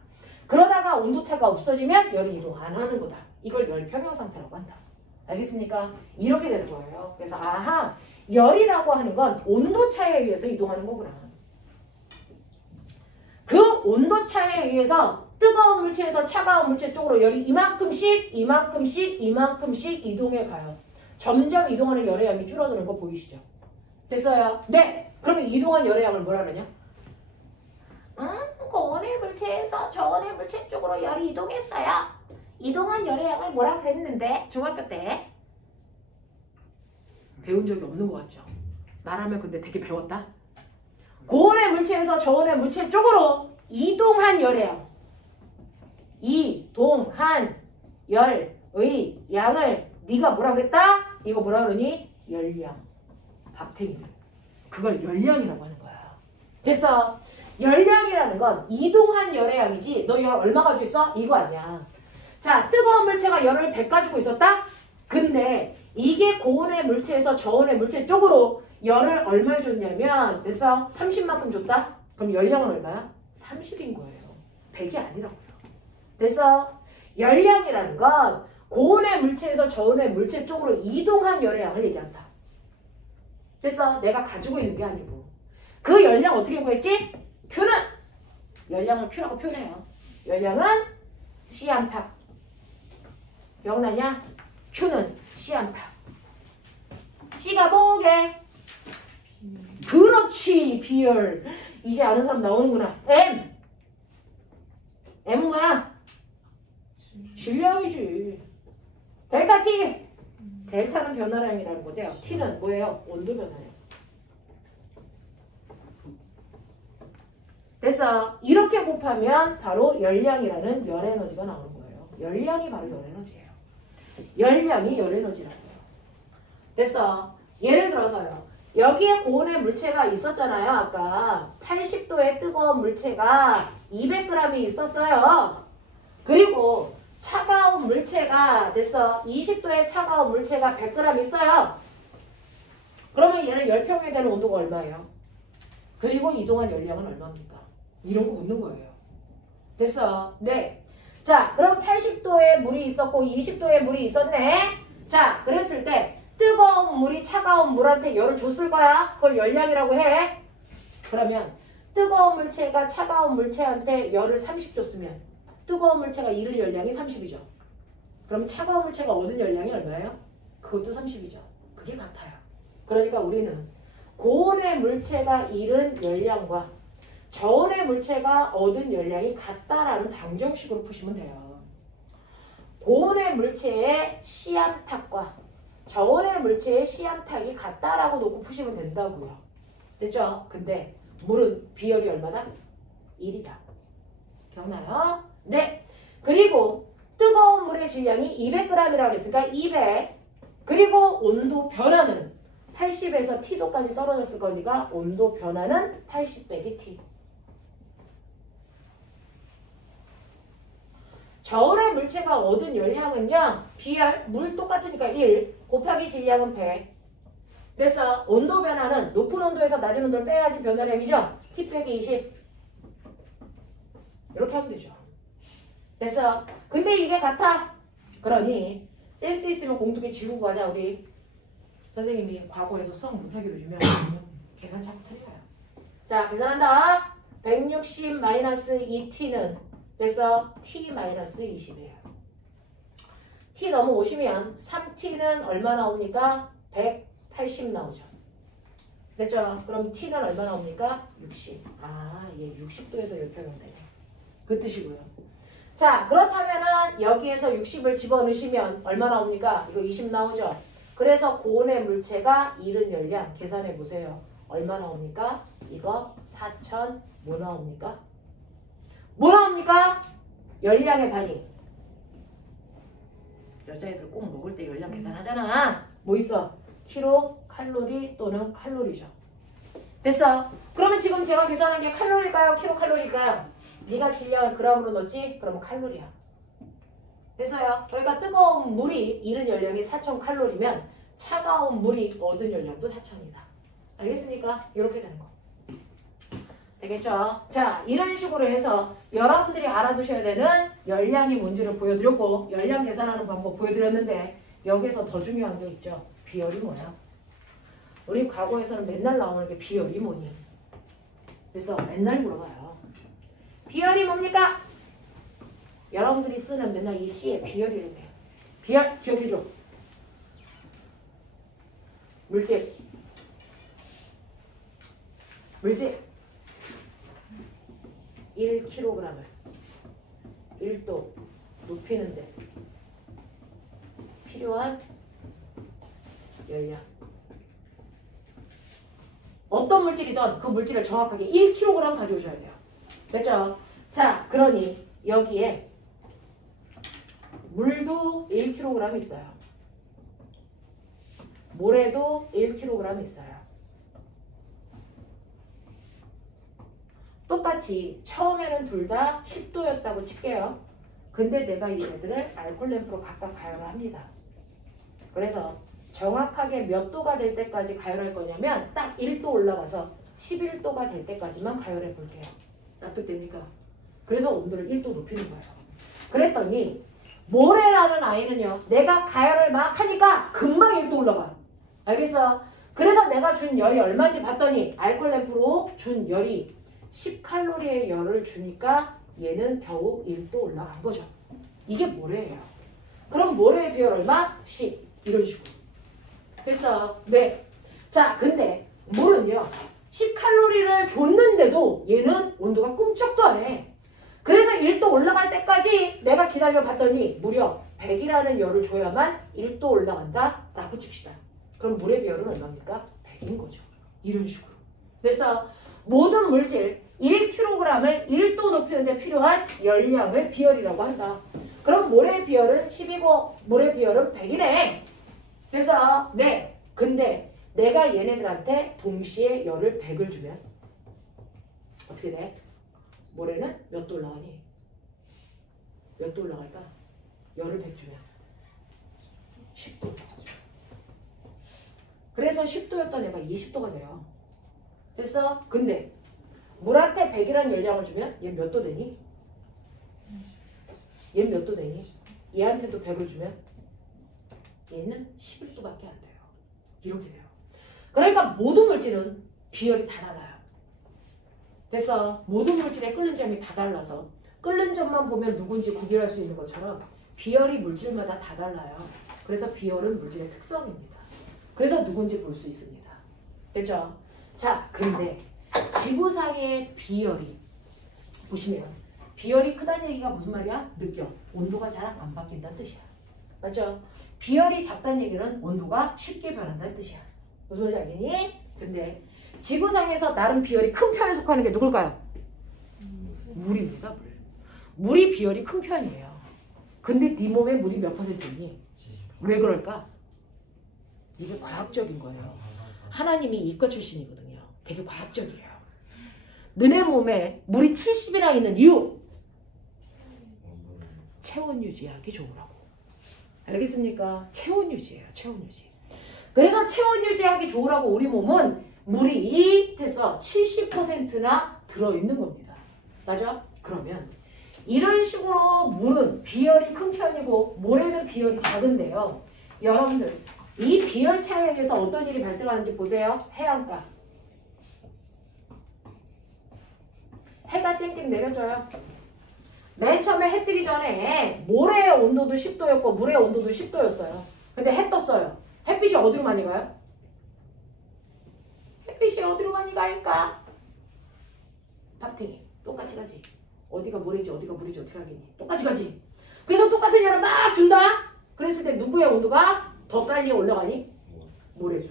그러다가 온도차가 없어지면 열이 이동 안 하는 거다. 이걸 열 평형 상태라고 한다. 알겠습니까? 이렇게 되는 거예요. 그래서 아하, 열이라고 하는 건 온도차에 의해서 이동하는 거구나. 그 온도차에 의해서 뜨거운 물체에서 차가운 물체 쪽으로 열이 이만큼씩 이동해 가요. 점점 이동하는 열의 양이 줄어드는 거 보이시죠? 됐어요? 네! 그러면 이동한 열의 양을 뭐라 그러냐? 고온의 물체에서 저온의 물체 쪽으로 열이 이동했어요. 이동한 열의 양을 뭐라 그랬는데? 중학교 때 배운 적이 없는 것 같죠? 말하면 근데 되게 배웠다? 고온의 물체에서 저온의 물체 쪽으로 이동한 열의 양. 이동한 열의 양을 네가 뭐라 그랬다? 이거 뭐라 그러니? 열량. 박태기는. 그걸 열량이라고 하는 거야. 됐어? 열량이라는 건 이동한 열의 양이지 너 열 얼마 가지고 있어? 이거 아니야. 자, 뜨거운 물체가 열을 100 가지고 있었다? 근데 이게 고온의 물체에서 저온의 물체 쪽으로 열을 얼마를 줬냐면 됐어? 30만큼 줬다? 그럼 열량은 얼마야? 30인 거예요. 100이 아니라고요. 됐어? 열량이라는 건 고온의 물체에서 저온의 물체 쪽으로 이동한 열의 양을 얘기한다. 됐어? 내가 가지고 있는 게 아니고. 그 열량 어떻게 구했지? Q는 열량을 Q라고 표현해요. 열량은 C암탁. 기억나냐? Q는 C암탁. C가 뭐게? 그렇지, 비열. 이제 아는 사람 나오는구나. M. M은 뭐야? 질량이지. 델타 T. 델타는 변화량이라는 거고요. T는 뭐예요? 온도 변화량. 됐어. 이렇게 곱하면 바로 열량이라는 열 에너지가 나오는 거예요. 열량이 바로 열 에너지예요. 열량이 열 에너지라고요. 됐어. 예를 들어서요. 여기에 고온의 물체가 있었잖아요. 아까 80도의 뜨거운 물체가 200g이 있었어요. 그리고 차가운 물체가 됐어. 20도의 차가운 물체가 100g 있어요. 그러면 얘는 열평에 되는 온도가 얼마예요? 그리고 이동한 열량은 얼마입니까? 이런 거 묻는 거예요. 됐어? 네. 자, 그럼 80도에 물이 있었고 20도에 물이 있었네. 자, 그랬을 때 뜨거운 물이 차가운 물한테 열을 줬을 거야. 그걸 열량이라고 해. 그러면 뜨거운 물체가 차가운 물체한테 열을 30 줬으면 뜨거운 물체가 잃은 열량이 30이죠. 그럼 차가운 물체가 얻은 열량이 얼마예요? 그것도 30이죠. 그게 같아요. 그러니까 우리는 고온의 물체가 잃은 열량과 저온의 물체가 얻은 열량이 같다라는 방정식으로 푸시면 돼요. 고온의 물체의 C암탁과 저온의 물체의 C암탁이 같다라고 놓고 푸시면 된다고요. 됐죠? 근데 물은 비열이 얼마다? 1이다. 기억나요? 네. 그리고 뜨거운 물의 질량이 200g이라고 했으니까 200. 그리고 온도 변화는 80에서 T도까지 떨어졌을 거니까 온도 변화는 80 빼기 T. 저온의 물체가 얻은 열량은요. 비열, 물 똑같으니까 1 곱하기 질량은 100. 됐어. 온도 변화는 높은 온도에서 낮은 온도를 빼야지 변화량이죠. T 빼기 20. 이렇게 하면 되죠. 됐어. 근데 이게 같아. 그러니 센스 있으면 공통에 지우고 가자. 우리 선생님이 과거에서 수학 못하기로 유명한 계산 자꾸 틀려요. 자, 계산한다. 160-2t는 됐어. t-20이에요. t 넘어오시면 3t는 얼마 나옵니까? 180 나오죠. 됐죠? 그럼 t는 얼마 나옵니까? 60. 아, 얘 60도에서 열평인데. 그 뜻이고요. 자, 그렇다면은 여기에서 60을 집어넣으시면 얼마 나옵니까? 이거 20 나오죠? 그래서 고온의 물체가 잃은 열량 계산해 보세요. 얼마 나옵니까? 이거 4000 뭐 나옵니까? 뭐 나옵니까? 열량의 단위. 여자애들 꼭 먹을 때 열량 계산하잖아. 뭐 있어? 킬로, 칼로리 또는 칼로리죠. 됐어? 그러면 지금 제가 계산한 게 칼로리일까요? 킬로 칼로리일까요? 네가 질량을 g으로 넣었지? 그러면 칼로리야. 됐어요? 그러니까 뜨거운 물이 잃은 열량이 4000칼로리면 차가운 물이 얻은 열량도 4000이다. 알겠습니까? 이렇게 되는 거. 되겠죠? 자, 이런 식으로 해서 여러분들이 알아두셔야 되는 열량이 뭔지를 보여드렸고 열량 계산하는 방법 보여드렸는데 여기에서 더 중요한 게 있죠. 비열이 뭐야? 우리 과거에서는 맨날 나오는 게 비열이 뭐니? 그래서 맨날 물어봐요. 비열이 뭡니까? 여러분들이 쓰는 맨날 이 C에 비열이를 해요. 비열 기억해줘. 물질 1kg을 1도 높이는데 필요한 열량. 어떤 물질이든 그 물질을 정확하게 1kg 가져오셔야 돼요. 됐죠? 자, 그러니 여기에 물도 1kg 있어요. 모래도 1kg 있어요. 똑같이 처음에는 둘 다 10도였다고 칠게요. 근데 내가 얘네들을 알코올 램프로 각각 가열을 합니다. 그래서 정확하게 몇 도가 될 때까지 가열할 거냐면 딱 1도 올라가서 11도가 될 때까지만 가열해 볼게요. 납득됩니까? 그래서 온도를 1도 높이는 거예요. 그랬더니 모래라는 아이는요. 내가 가열을 막 하니까 금방 1도 올라가. 알겠어? 그래서 내가 준 열이 얼마인지 봤더니 알코올 램프로 준 열이 10칼로리의 열을 주니까 얘는 겨우 1도 올라간 거죠. 이게 모래예요. 그럼 모래의 비율 얼마? 10. 이런 식으로. 됐어? 네. 자, 근데 물은요. 10칼로리를 줬는데도 얘는 온도가 꿈쩍도 안 해. 그래서 1도 올라갈 때까지 내가 기다려 봤더니 무려 100이라는 열을 줘야만 1도 올라간다 라고 칩시다. 그럼 물의 비율은 얼마입니까? 100인 거죠. 이런 식으로. 그래서 모든 물질 1kg을 1도 높이는데 필요한 열량을 비열이라고 한다. 그럼 모래의 비열은 10이고 물의 비열은 100이네. 그래서 네. 근데 내가 얘네들한테 동시에 열을 100을 주면 어떻게 돼? 모래는 몇 도 올라가니? 몇 도 올라갈까? 열을 100 주면 10도 올라가죠. 그래서 10도였던 애가 20도가 돼요. 됐어? 근데 물한테 100이라는 열량을 주면 얘 몇 도 되니? 얘 몇 도 되니? 얘한테도 100을 주면 얘는 11도밖에 안 돼요. 이렇게 돼요. 그러니까 모든 물질은 비열이 다 달라요. 그래서 모든 물질의 끓는 점이 다 달라서 끓는 점만 보면 누군지 구별할 수 있는 것처럼 비열이 물질마다 다 달라요. 그래서 비열은 물질의 특성입니다. 그래서 누군지 볼 수 있습니다. 됐죠? 자, 근데 지구상의 비열이 보시면 비열이 크다는 얘기가 무슨 말이야? 느껴. 온도가 잘 안 바뀐다는 뜻이야. 맞죠? 비열이 작다는 얘기는 온도가 쉽게 변한다는 뜻이야. 무슨 말인지 알겠니? 근데 지구상에서 나름 비열이 큰 편에 속하는 게 누굴까요? 물입니다. 물. 물이 비열이 큰 편이에요. 근데 네 몸에 물이 몇 %니? 왜 그럴까? 이게 과학적인 거예요. 하나님이 이과 출신이거든요. 되게 과학적이에요. 너네 몸에 물이 70이나 있는 이유. 체온 유지하기 좋으라고. 알겠습니까? 체온 유지예요. 체온 유지. 그래서 체온 유지하기 좋으라고 우리 몸은 물이 됐어 70%나 들어있는 겁니다. 맞아? 그러면 이런 식으로 물은 비열이 큰 편이고 모래는 비열이 작은데요. 여러분들 이 비열 차이에서 어떤 일이 발생하는지 보세요. 해안가. 해가 쨍쨍 내려져요. 맨 처음에 해 뜨기 전에 모래의 온도도 10도였고 물의 온도도 10도였어요. 근데 해 떴어요. 햇빛이 어디로 많이 가요? 햇빛이 어디로 많이 갈까? 팝탱이 똑같이 가지. 어디가 모래인지 어디가 물인지 어떻게 알겠니? 똑같이 가지. 그래서 똑같은 열을 막 준다? 그랬을 때 누구의 온도가 더 빨리 올라가니? 모래죠.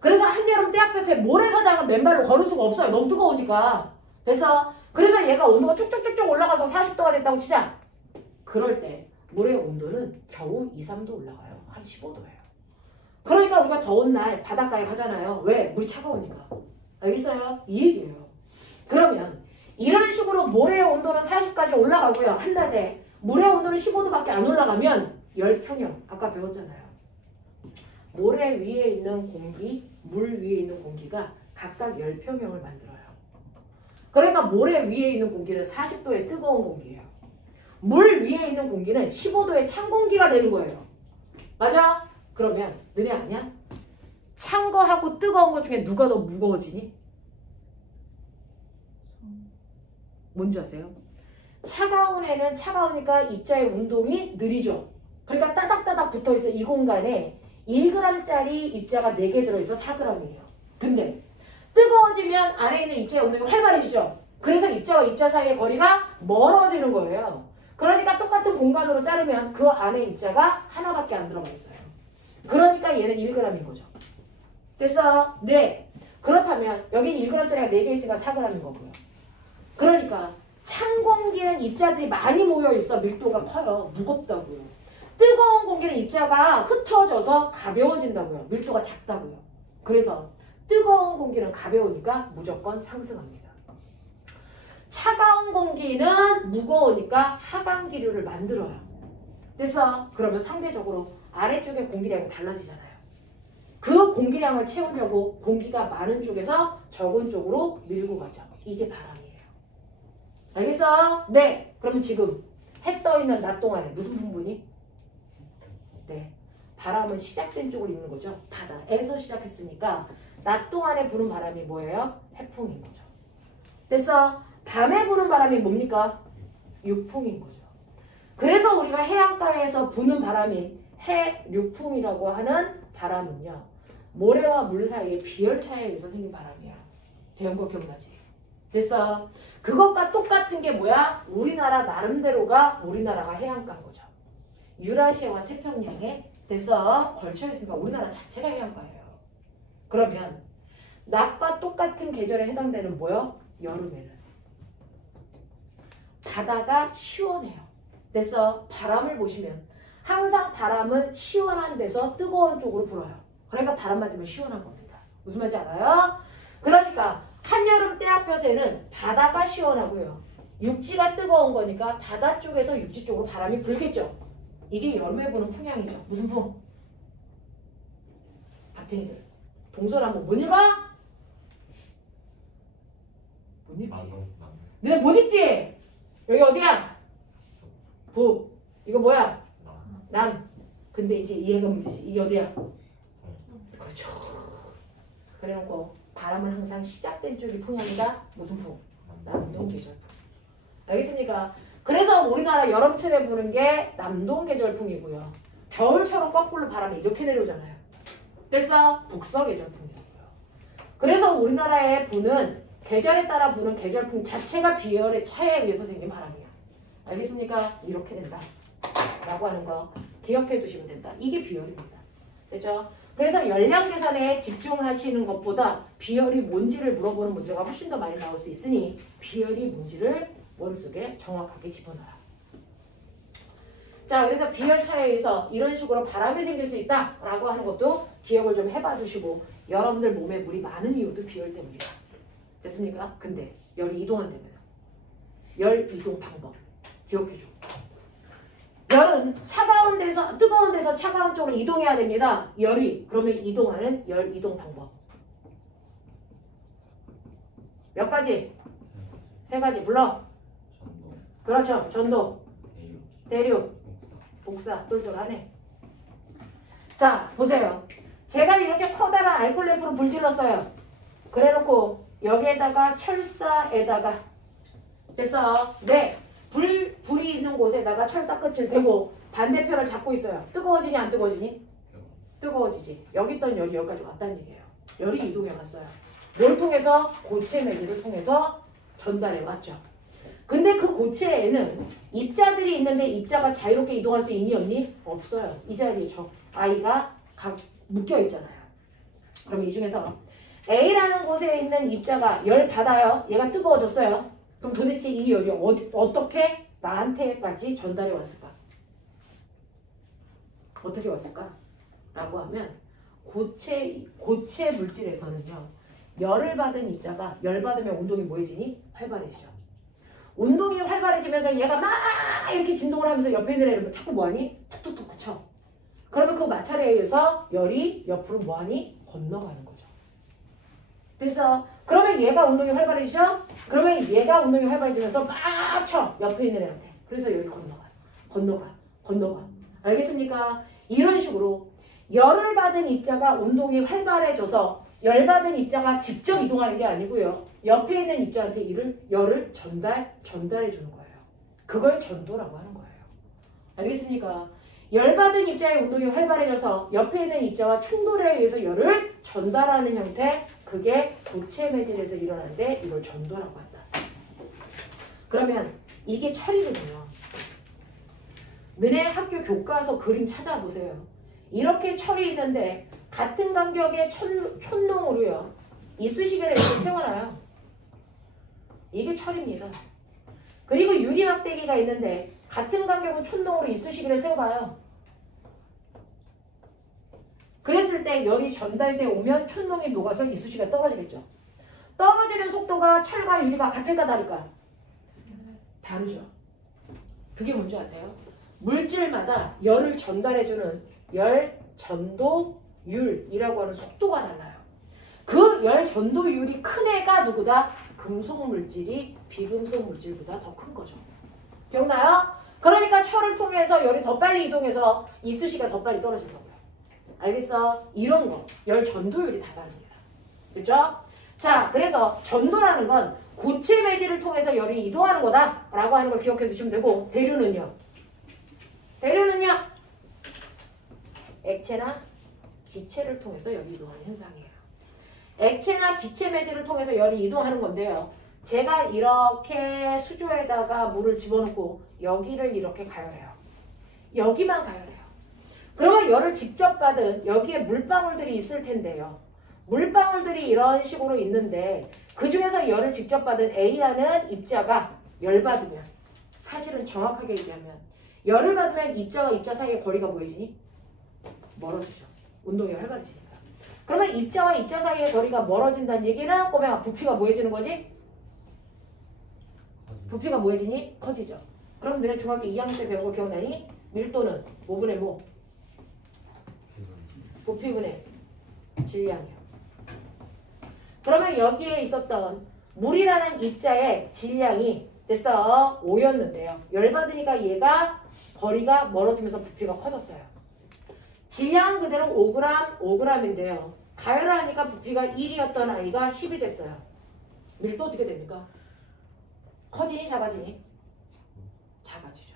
그래서 한여름 때 앞에서 모래사장은 맨발로 걸을 수가 없어요. 너무 뜨거우니까. 됐어? 그래서 얘가 온도가 쭉쭉쭉쭉 올라가서 40도가 됐다고 치자. 그럴 때 모래 온도는 겨우 2, 3도 올라가요. 한 15도예요. 그러니까 우리가 더운 날 바닷가에 가잖아요. 왜? 물이 차가우니까. 알겠어요? 이 얘기예요. 그러면 이런 식으로 모래의 온도는 40까지 올라가고요. 한낮에 물의 온도는 15도밖에 안 올라가면 열평형. 아까 배웠잖아요. 모래 위에 있는 공기, 물 위에 있는 공기가 각각 열평형을 만들어요. 그러니까 모래 위에 있는 공기는 40도의 뜨거운 공기예요. 물 위에 있는 공기는 15도의 찬 공기가 되는 거예요. 맞아? 그러면 너네 아냐? 찬 거하고 뜨거운 거 중에 누가 더 무거워지니? 뭔지 아세요? 차가운 애는 차가우니까 입자의 운동이 느리죠. 그러니까 따닥따닥 붙어있어. 이 공간에 1g짜리 입자가 4개 들어있어 4g이에요. 근데 뜨거워지면 안에 있는 입자의 운동이 활발해지죠. 그래서 입자와 입자 사이의 거리가 멀어지는 거예요. 그러니까 똑같은 공간으로 자르면 그 안에 입자가 하나밖에 안 들어가 있어요. 그러니까 얘는 1g인 거죠. 됐어? 네. 그렇다면 여긴 1g짜리가 4개 있으니까 4g인 거고요. 그러니까 찬 공기는 입자들이 많이 모여있어. 밀도가 커요. 무겁다고요. 뜨거운 공기는 입자가 흩어져서 가벼워진다고요. 밀도가 작다고요. 그래서 뜨거운 공기는 가벼우니까 무조건 상승합니다. 차가운 공기는 무거우니까 하강 기류를 만들어요. 됐어? 그러면 상대적으로 아래쪽의 공기량이 달라지잖아요. 그 공기량을 채우려고 공기가 많은 쪽에서 적은 쪽으로 밀고 가죠. 이게 바람이에요. 알겠어? 네. 그러면 지금 해 떠 있는 낮 동안에 무슨 풍분이? 네. 바람은 시작된 쪽으로 있는 거죠. 바다에서 시작했으니까 낮 동안에 부는 바람이 뭐예요? 해풍인 거죠. 됐어? 밤에 부는 바람이 뭡니까? 육풍인 거죠. 그래서 우리가 해안가에서 부는 바람이 해류풍이라고 하는 바람은요. 모래와 물 사이에 비열차에 의해서 생긴 바람이야. 배운 거 기억나지? 됐어? 그것과 똑같은 게 뭐야? 우리나라 나름대로가 우리나라가 해안가인 거죠. 유라시아와 태평양에 됐어? 걸쳐있으니까 우리나라 자체가 해안가예요. 그러면 낮과 똑같은 계절에 해당되는 뭐요? 여름에는 바다가 시원해요. 됐어? 바람을 보시면 항상 바람은 시원한 데서 뜨거운 쪽으로 불어요. 그러니까 바람 맞으면 시원한 겁니다. 무슨 말인지 알아요? 그러니까 한여름 때압볕에는 바다가 시원하고요. 육지가 뜨거운 거니까 바다 쪽에서 육지 쪽으로 바람이 불겠죠. 이게 여름에 부는 풍향이죠. 무슨 풍? 박탱이들. 동서남북 못 읽어? 못 읽지? 너네 못 읽지? 여기 어디야? 북. 이거 뭐야? 남. 근데 이제 이해가 문제지. 이게 어디야? 그렇죠. 그래놓고 바람은 항상 시작된 쪽이 풍향이다. 무슨 풍? 남동계절풍. 알겠습니까? 그래서 우리나라 여름철에 부는 게 남동계절풍이고요. 겨울처럼 거꾸로 바람이 이렇게 내려오잖아요. 그래서 북서계절풍이고요. 그래서 우리나라에 부는 계절에 따라 부는 계절풍 자체가 비열의 차이에 의해서 생긴 바람이야. 알겠습니까? 이렇게 된다. 라고 하는 거 기억해 두시면 된다. 이게 비열입니다. 됐죠? 그래서 열량 계산에 집중하시는 것보다 비열이 뭔지를 물어보는 문제가 훨씬 더 많이 나올 수 있으니 비열이 뭔지를 머릿속에 정확하게 집어넣어라. 자, 그래서 비열차에 의해서 이런 식으로 바람이 생길 수 있다라고 하는 것도 기억을 좀 해봐 주시고 여러분들 몸에 물이 많은 이유도 비열 때문이다. 됐습니까? 근데 열이 이동한다면 열 이동 방법 기억해줘. 열은 차가운 데서 뜨거운 데서 차가운 쪽으로 이동해야 됩니다. 열이 그러면 이동하는 열 이동 방법 몇 가지? 3가지 불러. 그렇죠. 전도, 대륙, 복사, 똘똘하네. 자, 보세요. 제가 이렇게 커다란 알코올 램프로 불 질렀어요. 그래놓고 여기에다가 철사에다가 됐어. 네. 불이 있는 곳에다가 철사 끝을 대고 반대편을 잡고 있어요. 뜨거워지니 안 뜨거워지니? 뜨거워지지. 여기 있던 열이 여기까지 왔다는 얘기예요. 열이 이동해 왔어요. 뭘 통해서? 고체 매질을 통해서 전달해 왔죠. 근데 그 고체에는 입자들이 있는데 입자가 자유롭게 이동할 수 있니 없니? 없어요. 이 자리에 저 아이가 각 묶여 있잖아요. 그럼 이 중에서 A라는 곳에 있는 입자가 열 받아요. 얘가 뜨거워졌어요. 그럼 도대체 이 열이 어떻게 나한테까지 전달해 왔을까? 어떻게 왔을까? 라고 하면 고체 물질에서는요. 열을 받은 입자가 열 받으면 운동이 뭐해지니? 활발해지죠. 운동이 활발해지면서 얘가 막 이렇게 진동을 하면서 옆에 있는 애를 자꾸 뭐하니? 툭툭툭 쳐. 그러면 그 마찰에 의해서 열이 옆으로 뭐하니? 건너가는 거죠. 됐어. 그러면 얘가 운동이 활발해지죠? 그러면 얘가 운동이 활발해지면서 막 쳐. 옆에 있는 애한테. 그래서 여기 건너가. 알겠습니까? 이런 식으로 열을 받은 입자가 운동이 활발해져서 열받은 입자가 직접 이동하는 게 아니고요. 옆에 있는 입자한테 열을 전달해 주는 거예요. 그걸 전도라고 하는 거예요. 알겠습니까? 열받은 입자의 운동이 활발해져서 옆에 있는 입자와 충돌에 의해서 열을 전달하는 형태, 그게 고체 매질에서 일어나는데 이걸 전도라고 한다. 그러면 이게 철이거든요. 너네 학교 교과서 그림 찾아보세요. 이렇게 철이 있는데 같은 간격의 촌농으로요. 이쑤시개를 이렇게 세워놔요. 이게 철입니다. 그리고 유리막대기가 있는데 같은 간격의 촌농으로 이쑤시개를 세워봐요. 그랬을 때 열이 전달돼 오면 촌농이 녹아서 이쑤시개가 떨어지겠죠. 떨어지는 속도가 철과 유리가 같을까 다를까? 다르죠. 그게 뭔지 아세요? 물질마다 열을 전달해주는 열 전도율이라고 하는 속도가 달라요. 그 열 전도율이 큰 애가 누구다? 금속 물질이 비금속 물질보다 더 큰 거죠. 기억나요? 그러니까 철을 통해서 열이 더 빨리 이동해서 이쑤시개가 더 빨리 떨어진다고요. 알겠어? 이런 거 열 전도율이 다 다릅니다. 그렇죠? 자, 그래서 전도라는 건 고체 매질을 통해서 열이 이동하는 거다 라고 하는 걸 기억해 두시면 되고, 대류는요? 액체나 기체를 통해서 열이 이동하는 현상이에요. 액체나 기체 매질을 통해서 열이 이동하는 건데요. 제가 이렇게 수조에다가 물을 집어넣고 여기를 이렇게 가열해요. 여기만 가열해요. 그러면 열을 직접 받은 여기에 물방울들이 있을 텐데요. 물방울들이 이런 식으로 있는데 그 중에서 열을 직접 받은 A라는 입자가 열 받으면, 사실은 정확하게 얘기하면 열을 받으면 입자와 입자 사이의 거리가 뭐해지니? 멀어지죠. 운동이 활발해지니까. 그러면 입자와 입자 사이의 거리가 멀어진다는 얘기는 꼬맹아 부피가 뭐해지는 거지? 부피가 뭐해지니? 커지죠. 그럼 너네 중학교 2학년 때 배운 거 기억나니? 밀도는 뭐분의 뭐? 부피분의 질량이요. 그러면 여기에 있었던 물이라는 입자의 질량이 됐어 5였는데요. 열받으니까 얘가 거리가 멀어지면서 부피가 커졌어요. 질량은 그대로 5g인데요. 가열을 하니까 부피가 1이었던 아이가 10이 됐어요. 밀도 어떻게 됩니까? 커지니 작아지니? 작아지죠.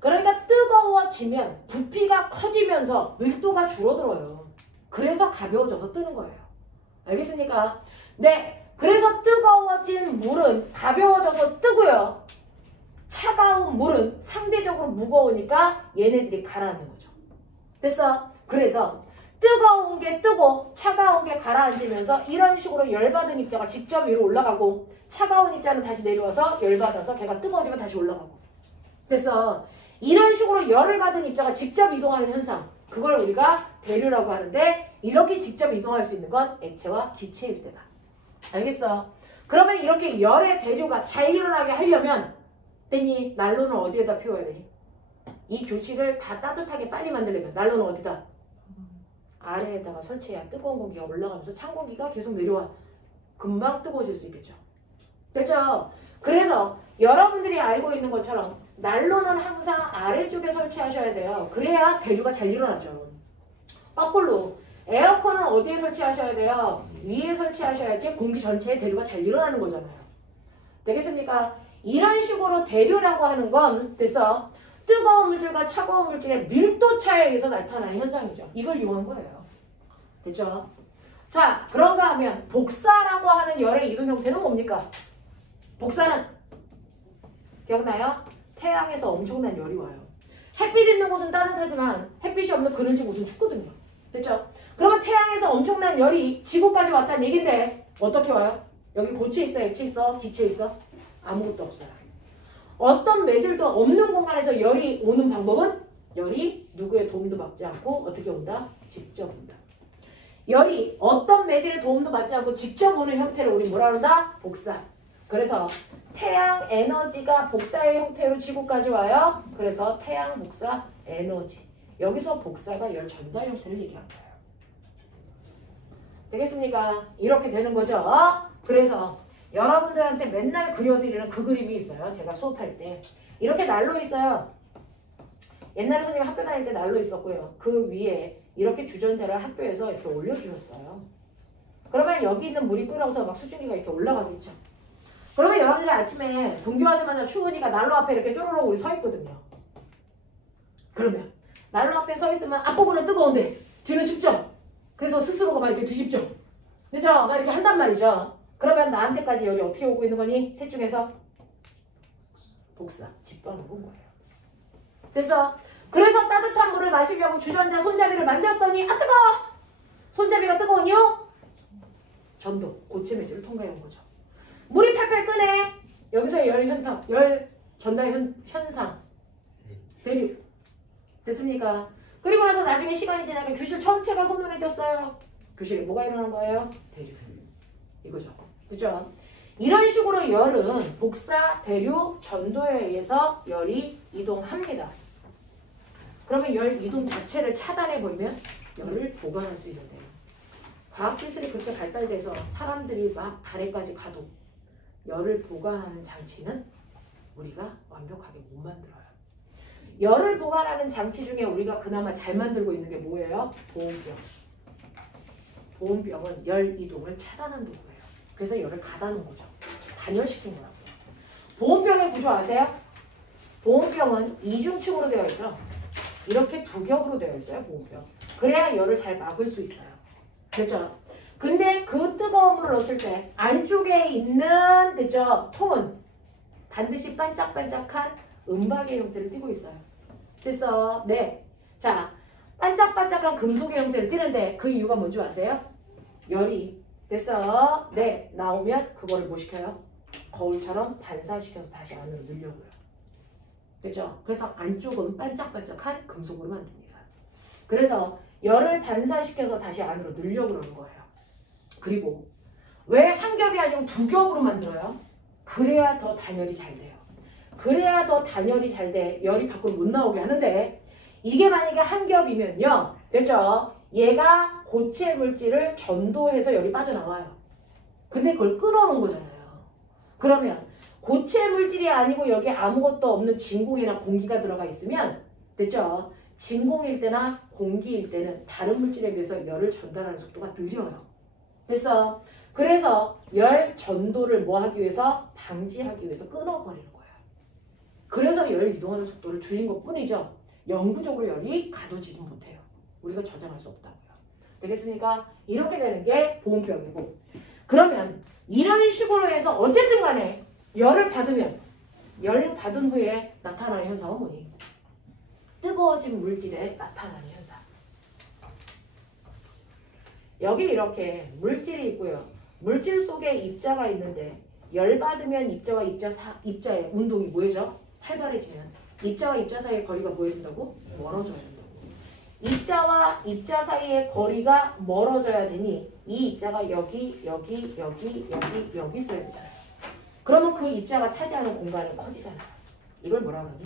그러니까 뜨거워지면 부피가 커지면서 밀도가 줄어들어요. 그래서 가벼워져서 뜨는 거예요. 알겠습니까? 네. 그래서 뜨거워진 물은 가벼워져서 뜨고요. 차가운 물은 상대적으로 무거우니까 얘네들이 가라앉는 거죠. 됐어? 그래서 뜨거운 게 뜨고 차가운 게 가라앉으면서 이런 식으로 열받은 입자가 직접 위로 올라가고 차가운 입자는 다시 내려와서 열받아서 걔가 뜨거워지면 다시 올라가고. 됐어? 이런 식으로 열을 받은 입자가 직접 이동하는 현상, 그걸 우리가 대류라고 하는데 이렇게 직접 이동할 수 있는 건 액체와 기체일 때다. 알겠어? 그러면 이렇게 열의 대류가 잘 일어나게 하려면 땡이 난로는 어디에다 피워야 되니? 이 교실을 다 따뜻하게 빨리 만들려면 난로는 어디다? 아래에다가 설치해야 뜨거운 공기가 올라가면서 찬 공기가 계속 내려와. 금방 뜨거워질 수 있겠죠. 됐죠? 그래서 여러분들이 알고 있는 것처럼 난로는 항상 아래쪽에 설치하셔야 돼요. 그래야 대류가 잘 일어나죠. 거꾸로 에어컨은 어디에 설치하셔야 돼요? 위에 설치하셔야지 공기 전체에 대류가 잘 일어나는 거잖아요. 되겠습니까? 이런 식으로 대류라고 하는 건 됐어. 뜨거운 물질과 차가운 물질의 밀도 차이에 의해서 나타나는 현상이죠. 이걸 이용한 거예요. 됐죠? 자, 그런가 하면 복사라고 하는 열의 이동 형태는 뭡니까? 복사는 기억나요? 태양에서 엄청난 열이 와요. 햇빛 있는 곳은 따뜻하지만 햇빛이 없는 그늘진 곳은 춥거든요. 됐죠? 그러면 태양에서 엄청난 열이 지구까지 왔다는 얘긴데 어떻게 와요? 여기 고체 있어? 액체 있어? 기체 있어? 아무것도 없어요. 어떤 매질도 없는 공간에서 열이 오는 방법은 열이 누구의 도움도 받지 않고 어떻게 온다? 직접 온다. 열이 어떤 매질의 도움도 받지 않고 직접 오는 형태를 우리 뭐라 그런다? 복사. 그래서 태양 에너지가 복사의 형태로 지구까지 와요. 그래서 태양 복사 에너지. 여기서 복사가 열 전달 형태를 얘기한 거예요. 되겠습니까? 이렇게 되는 거죠. 그래서 여러분들한테 맨날 그려드리는 그 그림이 있어요. 제가 수업할 때. 이렇게 난로 있어요. 옛날에 선생님 학교 다닐 때 난로 있었고요. 그 위에 이렇게 주전자를 학교에서 이렇게 올려주셨어요. 그러면 여기 있는 물이 끓어서 막 수증기가 이렇게 올라가겠죠. 그러면 여러분들이 아침에 등교하자마자 추우니까 난로 앞에 이렇게 쪼르륵 우리 서 있거든요. 그러면 난로 앞에 서 있으면 앞부분은 뜨거운데 뒤는 춥죠. 그래서 스스로가 막 이렇게 뒤집죠. 그죠? 막 이렇게 한단 말이죠. 그러면 나한테까지 열이 어떻게 오고 있는 거니? 셋 중에서 복사, 직방으로 온 거예요. 그래서 따뜻한 물을 마시려고 주전자 손잡이를 만졌더니 아 뜨거워! 손잡이가 뜨거운 이유? 전도, 고체 매질을 통과해 온 거죠. 물이 팔팔 끄네. 여기서 열 전달 현상, 대륙. 됐습니까? 그리고 나서 나중에 시간이 지나면 교실 전체가 혼돈이 됐어요. 교실에 뭐가 일어난 거예요? 대륙. 이거죠. 그죠? 이런 식으로 열은 복사, 대륙, 전도에 의해서 열이 이동합니다. 그러면 열 이동 자체를 차단해버리면 열을 보관할 수 있는데요. 과학기술이 그렇게 발달돼서 사람들이 막 달에까지 가도 열을 보관하는 장치는 우리가 완벽하게 못 만들어요. 열을 보관하는 장치 중에 우리가 그나마 잘 만들고 있는 게 뭐예요? 보온병. 보온병은 열 이동을 차단한 도구예요. 그래서 열을 가다 놓은 거죠. 단열시킨 거라고. 보온병의 구조 아세요? 보온병은 이중층으로 되어 있죠. 이렇게 두 겹으로 되어 있어요. 보온병. 그래야 열을 잘 막을 수 있어요. 됐죠? 근데 그 뜨거운 물을 넣었을 때 안쪽에 있는 됐죠? 통은 반드시 반짝반짝한 은박의 형태를 띠고 있어요. 됐어? 네. 자, 반짝반짝한 금속의 형태를 띠는데 그 이유가 뭔지 아세요? 열이 됐어? 네. 나오면 그거를 뭐 시켜요? 거울처럼 반사시켜서 다시 안으로 넣으려고요. 됐죠? 그래서 안쪽은 반짝반짝한 금속으로 만듭니다. 그래서 열을 반사시켜서 다시 안으로 넣으려고 그러는 거예요. 그리고 왜 한 겹이 아니고 두 겹으로 만들어요? 그래야 더 단열이 잘 돼요. 그래야 더 단열이 잘 돼. 열이 밖으로 못 나오게 하는데 이게 만약에 한 겹이면요. 됐죠? 얘가 고체 물질을 전도해서 열이 빠져나와요. 근데 그걸 끊어놓은 거잖아요. 그러면 고체 물질이 아니고 여기 아무것도 없는 진공이나 공기가 들어가 있으면 됐죠? 진공일 때나 공기일 때는 다른 물질에 비해서 열을 전달하는 속도가 느려요. 됐어? 그래서 열 전도를 뭐 하기 위해서? 방지하기 위해서 끊어버리는 거예요. 그래서 열 이동하는 속도를 줄인 것 뿐이죠. 영구적으로 열이 가둬지지 못해요. 우리가 저장할 수 없다고요. 되겠습니까? 이렇게 되는 게 보온병이고. 그러면 이런 식으로 해서 어쨌든 간에 열을 받으면 열 받은 후에 나타나는 현상은 뭐니? 뜨거워진 물질에 나타나는 현상. 여기 이렇게 물질이 있고요. 물질 속에 입자가 있는데 열 받으면 입자와 입자의 운동이 뭐해져? 활발해지면 입자와 입자 사이의 거리가 뭐해진다고? 멀어져야 된다고. 입자와 입자 사이의 거리가 멀어져야 되니 이 입자가 여기 있어야 되잖아요. 그러면 그 입자가 차지하는 공간은 커지잖아요. 이걸 뭐라 그러니?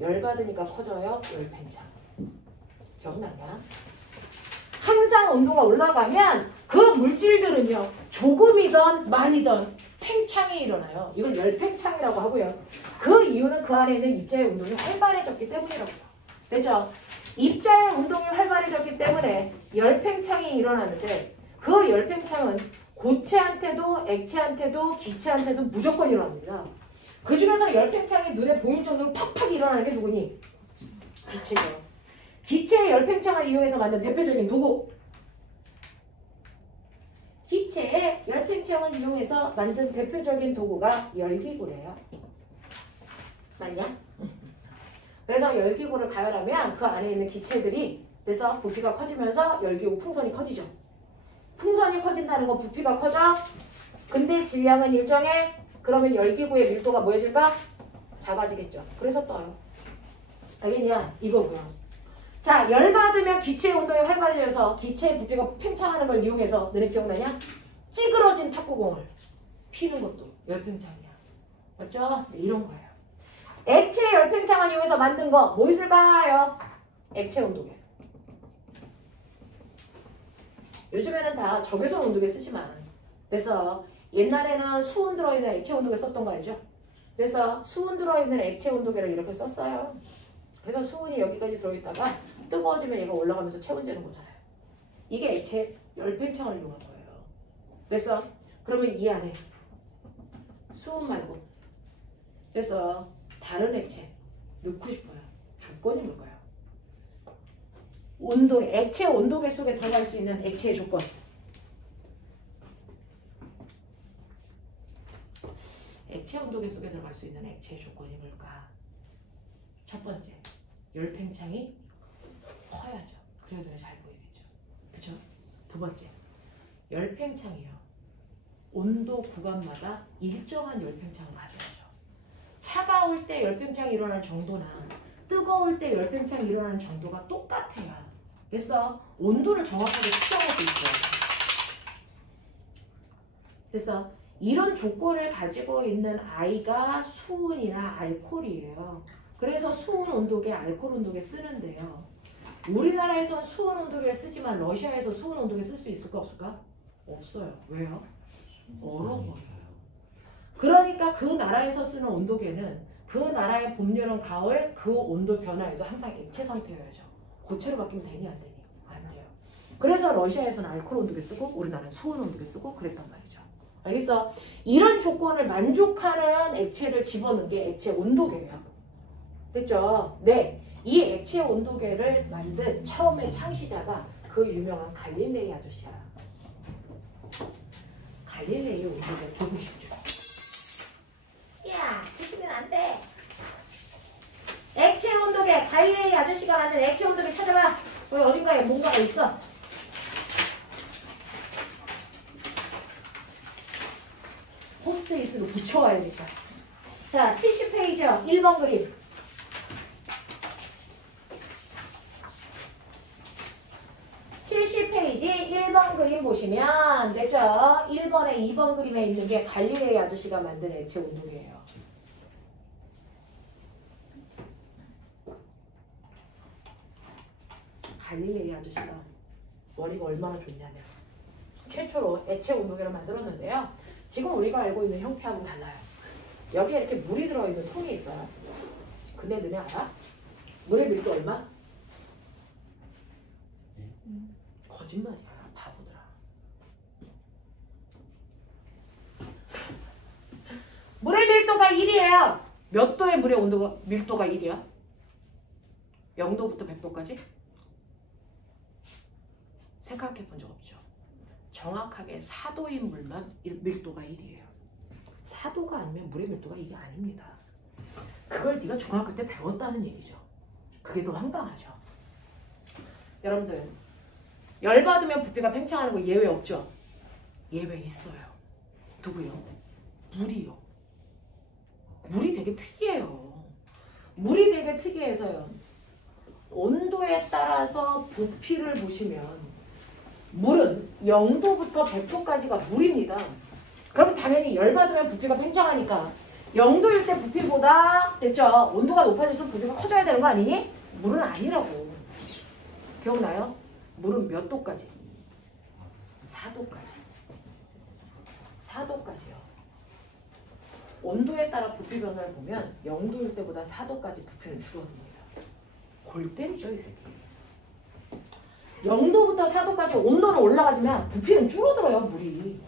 열 받으니까 커져요. 열 팽창. 기억나냐? 항상 온도가 올라가면 그 물질들은요. 조금이든 많이든 팽창이 일어나요. 이걸 열팽창이라고 하고요. 그 이유는 그 안에 있는 입자의 운동이 활발해졌기 때문이라고요. 됐죠? 입자의 운동이 활발해졌기 때문에 열팽창이 일어나는데 그 열팽창은 고체한테도 액체한테도 기체한테도 무조건 일어납니다. 그 중에서 열팽창이 눈에 보일 정도로 팍팍 일어나는 게 누구니? 기체죠. 기체의 열팽창을 이용해서 만든 대표적인 도구. 기체의 열팽창을 이용해서 만든 대표적인 도구가 열기구래요. 맞냐? 그래서 열기구를 가열하면 그 안에 있는 기체들이 그래서 부피가 커지면서 열기구 풍선이 커지죠. 풍선이 커진다는 건 부피가 커져. 근데 질량은 일정해. 그러면 열기구의 밀도가 뭐해질까? 작아지겠죠. 그래서 떠요. 알겠냐? 이거고요. 자, 열 받으면 기체의 운동이 활발해져서 기체의 부피가 팽창하는 걸 이용해서 너네 기억나냐? 찌그러진 탁구공을 피는 것도 열팽창이야. 맞죠? 네, 이런 거예요. 액체의 열팽창을 이용해서 만든 거 뭐 있을까요? 액체 운동이에요. 요즘에는 다 적외선 온도계 쓰지만. 그래서 옛날에는 수온 들어있는 액체 온도계 썼던 거 알죠? 그래서 수온 들어있는 액체 온도계를 이렇게 썼어요. 그래서 수온이 여기까지 들어있다가 뜨거워지면 얘가 올라가면서 체온 재는 거잖아요. 이게 액체 열팽창을 이용한 거예요. 그래서 그러면 이 안에 수온 말고 그래서 다른 액체 넣고 싶어요. 조건이 뭘까요? 온도, 액체 온도계 속에 들어갈 수 있는 액체의 조건. 액체 온도계 속에 들어갈 수 있는 액체의 조건이 뭘까? 첫 번째, 열팽창이 커야죠. 그래야 눈에 잘 보이겠죠. 그쵸? 두 번째, 열팽창이요. 온도 구간마다 일정한 열팽창을 가져야죠. 차가울 때 열팽창이 일어나는 정도나 뜨거울 때 열팽창이 일어나는 정도가 똑같아야. 그래서 온도를 정확하게 측정할 수 있어요. 그래서 이런 조건을 가지고 있는 아이가 수온이나 알코올이에요. 그래서 수온 온도계, 알코올 온도계 쓰는데요. 우리나라에선 수온 온도계를 쓰지만 러시아에서 수온 온도계 쓸 수 있을까 없을까? 없어요. 왜요? 얼어버려요. 그러니까 그 나라에서 쓰는 온도계는 그 나라의 봄, 여름, 가을 그 온도 변화에도 항상 액체 상태여야죠. 고체로 바뀌면 되니 안 되니? 안 돼요. 그래서 러시아에서는 알코올 온도계 쓰고 우리나라는 수온 온도계 쓰고 그랬단 말이죠. 알겠어? 이런 조건을 만족하는 액체를 집어넣은 게 액체 온도계예요. 됐죠? 네. 이 액체 온도계를 만든 처음에 창시자가 그 유명한 갈릴레이 아저씨야. 갈릴레이 온도계 보고 싶죠? 야, 보시면 안 돼. 액체 온도계, 갈릴레이 아저씨가 만든 액체 온도계 찾아봐. 거기 어딘가에 뭔가가 있어. 포스트잇으로 붙여와야겠다. 자, 70페이지요. 1번 그림. 페이지 1번 그림 보시면 되죠? 1번에 2번 그림에 있는 게 갈릴레이 아저씨가 만든 액체 온도계예요. 갈릴레이 아저씨가 머리가 얼마나 좋냐면 최초로 액체 온도계를 만들었는데요. 지금 우리가 알고 있는 형태하고는 달라요. 여기에 이렇게 물이 들어있는 통이 있어요. 근데 너네 알아? 물의 밀도 얼마? 거짓말이야. 바보들아. 물의 밀도가 1이에요. 몇 도의 물의 온도가 밀도가 1이야? 0도부터 100도까지? 생각해 본 적 없죠. 정확하게 4도인 물만 밀도가 1이에요. 4도가 아니면 물의 밀도가 1이 아닙니다. 그걸 네가 중학교 때 배웠다는 얘기죠. 그게 더 황당하죠. 여러분들 열받으면 부피가 팽창하는 거 예외 없죠? 예외 있어요. 누구요? 물이요. 물이 되게 특이해요. 물이 되게 특이해서요. 온도에 따라서 부피를 보시면 물은 0도부터 100도까지가 물입니다. 그럼 당연히 열받으면 부피가 팽창하니까 0도일 때 부피보다 됐죠? 온도가 높아질수록 부피가 커져야 되는 거 아니니? 물은 아니라고. 기억나요? 물은 몇 도까지? 4도까지. 4도까지요. 온도에 따라 부피 변화를 보면 0도일 때보다 4도까지 부피는 줄어듭니다. 골 때리죠, 이 새끼. 0도부터 4도까지 온도는 올라가지만 부피는 줄어들어요, 물이.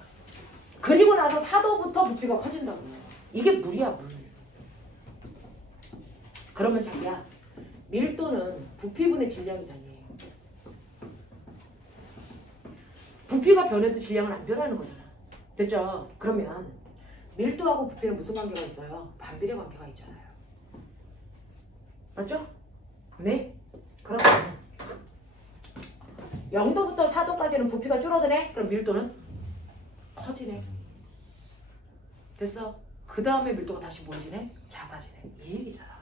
그리고 나서 4도부터 부피가 커진다고요. 이게 물이야, 물. 그러면 자기야, 밀도는 부피분의 질량이잖니. 부피가 변해도 질량은 안 변하는 거잖아. 됐죠? 그러면 밀도하고 부피는 무슨 관계가 있어요? 반비례 관계가 있잖아요. 맞죠? 네? 그러면 0도부터 4도까지는 부피가 줄어드네? 그럼 밀도는 커지네. 됐어? 그 다음에 밀도가 다시 뭐해지네? 작아지네. 이 얘기잖아.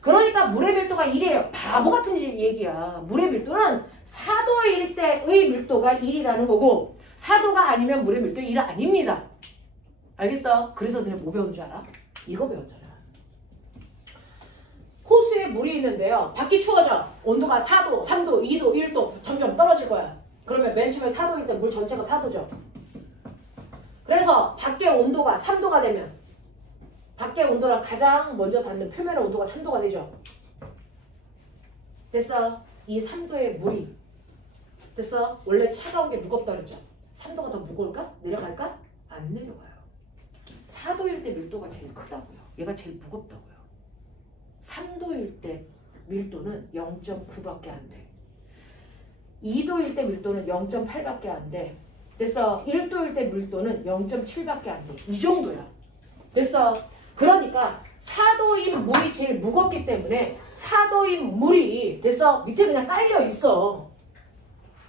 그러니까 물의 밀도가 1이에요. 바보 같은 얘기야. 물의 밀도는 4도일 때의 밀도가 1이라는 거고 4도가 아니면 물의 밀도 1 아닙니다. 알겠어? 그래서 너네 뭐 배운 줄 알아? 이거 배웠잖아. 호수에 물이 있는데요. 밖이 추워져. 온도가 4도, 3도, 2도, 1도 점점 떨어질 거야. 그러면 맨 처음에 4도일 때 물 전체가 4도죠. 그래서 밖의 온도가 3도가 되면 밖의 온도랑 가장 먼저 닿는 표면의 온도가 3도가 되죠. 됐어? 이 3도의 물이 됐어? 원래 차가운 게 무겁다 그랬죠. 3도가 더 무거울까? 내려갈까? 안 내려가요. 4도일 때 밀도가 제일 크다고요. 얘가 제일 무겁다고요. 3도일 때 밀도는 0.9밖에 안 돼. 2도일 때 밀도는 0.8밖에 안 돼. 됐어? 1도일 때 밀도는 0.7밖에 안 돼. 이 정도야. 됐어? 그러니까 4도인 물이 제일 무겁기 때문에 4도인 물이 됐어? 밑에 그냥 깔려 있어.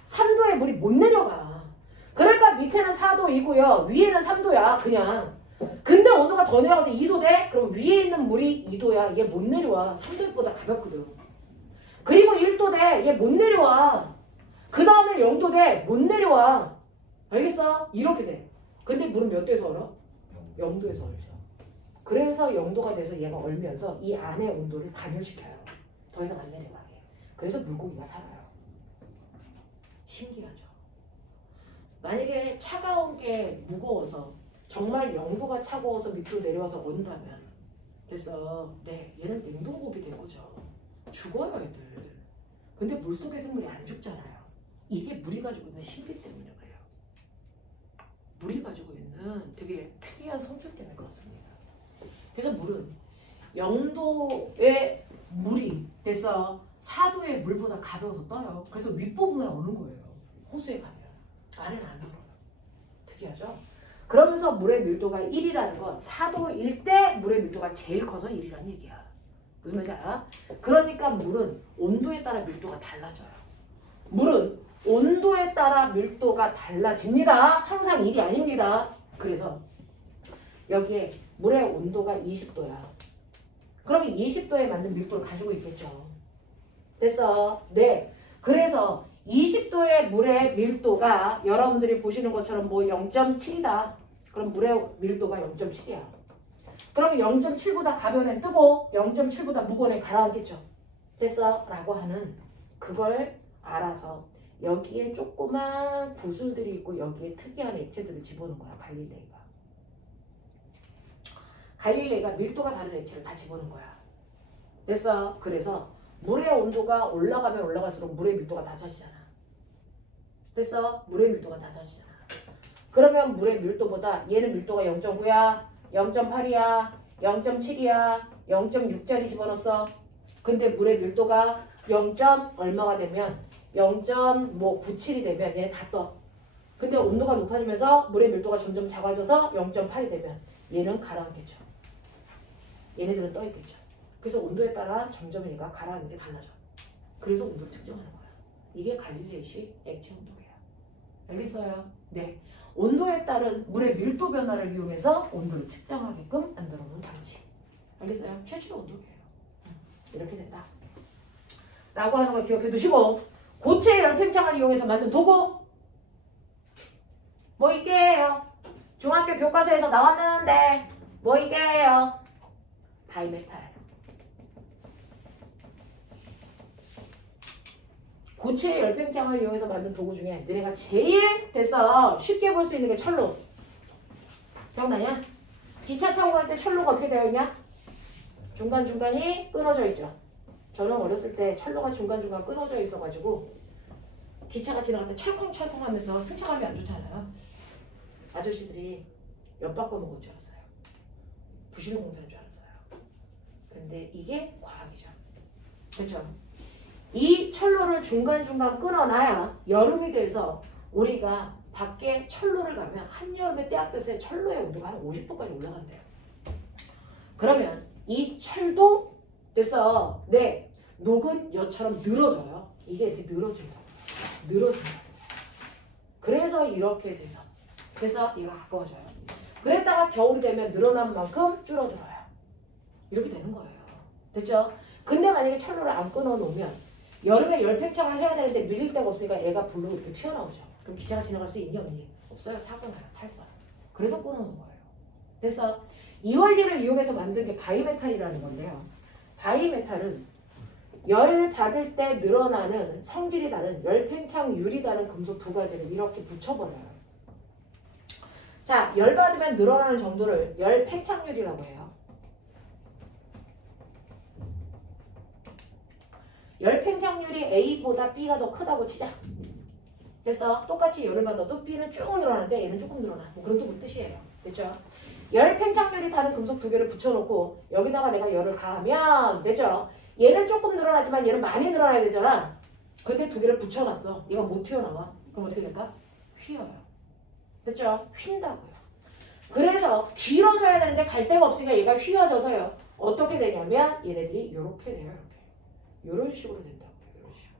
3도의 물이 못 내려가. 그러니까 밑에는 4도이고요. 위에는 3도야. 그냥. 근데 온도가 더 내려가서 2도 돼? 그럼 위에 있는 물이 2도야. 얘 못 내려와. 3도보다 가볍거든. 그리고 1도 돼. 얘 못 내려와. 그 다음에 0도 돼. 못 내려와. 알겠어? 이렇게 돼. 근데 물은 몇 도에서 얼어? 0도에서 얼죠. 그래서 0도가 돼서 얘가 얼면서 이 안의 온도를 단열시켜요. 더 이상 안 내려가게. 그래서 물고기가 살아요. 신기하죠? 만약에 차가운 게 무거워서 정말 0도가 차가워서 밑으로 내려와서 온다면 됐어. 네, 얘는 냉동고기 된 거죠. 죽어요, 애들. 근데 물속의 생물이 안 죽잖아요. 이게 물이 가지고 있는 신비 때문에 그래요. 물이 가지고 있는 되게 특이한 성질 때문에 그렇습니다. 그래서 물은 0도의 물이 돼서 4도의 물보다 가벼워서 떠요. 그래서 윗부분만 오는 거예요. 호수에 가면. 아래는 안 들어요. 특이하죠? 그러면서 물의 밀도가 1이라는 건 4도일 때 물의 밀도가 제일 커서 1이라는 얘기야. 무슨 말인지 알아? 그러니까 물은 온도에 따라 밀도가 달라져요. 물은 온도에 따라 밀도가 달라집니다. 항상 1이 아닙니다. 그래서 여기에 물의 온도가 20도야. 그러면 20도에 맞는 밀도를 가지고 있겠죠. 됐어? 네. 그래서 20도의 물의 밀도가 여러분들이 보시는 것처럼 뭐 0.7이다. 그럼 물의 밀도가 0.7이야. 그러면 0.7보다 가벼운 애 뜨고 0.7보다 무거운 애 가라앉겠죠. 됐어? 라고 하는 그걸 알아서 여기에 조그만 구슬들이 있고 여기에 특이한 액체들을 집어넣은 거야. 갈릴레이가. 갈릴레이가 밀도가 다른 액체를 다 집어넣은 거야. 됐어? 그래서 물의 온도가 올라가면 올라갈수록 물의 밀도가 낮아지잖아. 됐어? 물의 밀도가 낮아지잖아. 그러면 물의 밀도보다 얘는 밀도가 0.9야, 0.8이야, 0.7이야, 0.6짜리 집어넣었어. 근데 물의 밀도가 0. 얼마가 되면 0.97이 되면 얘네 다 떠. 근데 온도가 높아지면서 물의 밀도가 점점 작아져서 0.8이 되면 얘는 가라앉겠죠. 얘네들은 떠 있겠죠. 그래서 온도에 따라 점점 얘가 가라앉는 게 달라져. 그래서 온도를 측정하는 거야. 이게 갈릴레이식 액체 온도계야. 알겠어요? 네. 온도에 따른 물의 밀도 변화를 이용해서 온도를 측정하게끔 만들어 놓은 장치. 알겠어요? 최초의 온도계예요. 이렇게 된다. 라고 하는 걸 기억해 두시고 고체 열팽창을 이용해서 만든 도구 뭐 있게요? 중학교 교과서에서 나왔는데 뭐 있게요? 바이메탈. 고체 열팽창을 이용해서 만든 도구 중에 너네가 제일 됐어 쉽게 볼 수 있는 게 철로. 기억나냐? 기차 타고 갈 때 철로가 어떻게 되어 있냐? 중간중간이 끊어져 있죠. 저는 어렸을 때 철로가 중간중간 끊어져 있어가지고 기차가 지나갈 때 철컹철컹 하면서 승차감이 안 좋잖아요. 아저씨들이 엿바꿔 먹은 줄 알았어요. 부실공사인 줄 알았어요. 근데 이게 과학이죠. 그렇죠? 이 철로를 중간중간 끊어놔야 여름이 돼서 우리가 밖에 철로를 가면 한여름에 때학볕에 철로의 온도가 한 50도까지 올라간대요. 그러면 이 철도 됐어. 네. 녹은 여처럼 늘어져요. 이게 이렇게 늘어져요. 그래서 이렇게 돼서. 그래서 얘가 가까워져요. 그랬다가 겨울이 되면 늘어난 만큼 줄어들어요. 이렇게 되는 거예요. 됐죠? 근데 만약에 철로를 안 끊어 놓으면 여름에 열팽창을 해야 되는데 밀릴 데가 없으니까 애가 불로 이렇게 튀어나오죠. 그럼 기차가 지나갈 수 있니 없니? 없어요. 사고 나요. 탈선. 그래서 끊어놓은 거예요. 그래서 이 원리를 이용해서 만든 게 바이메탈이라는 건데요. 바이메탈은 열 받을 때 늘어나는 성질이 다른 열팽창률이 다른 금속 두 가지를 이렇게 붙여버려요. 자, 열 받으면 늘어나는 정도를 열팽창률이라고 해요. 열팽창률이 A보다 B가 더 크다고 치자. 됐어? 똑같이 열을 받아도 B는 쭉 늘어나는데 얘는 조금 늘어나. 뭐 그런 또 뜻이에요. 됐죠? 열팽창률이 다른 금속 두 개를 붙여놓고 여기다가 내가 열을 가하면 되죠? 얘는 조금 늘어나지만 얘는 많이 늘어나야 되잖아. 근데 두 개를 붙여놨어. 얘가 못 튀어나와. 그럼 어떻게 될까? 휘어요. 됐죠? 휜다고요. 그래서 길어져야 되는데 갈 데가 없으니까 얘가 휘어져서요. 어떻게 되냐면 얘네들이 이렇게 돼요. 이렇게. 이런 식으로 된다고요. 이런 식으로.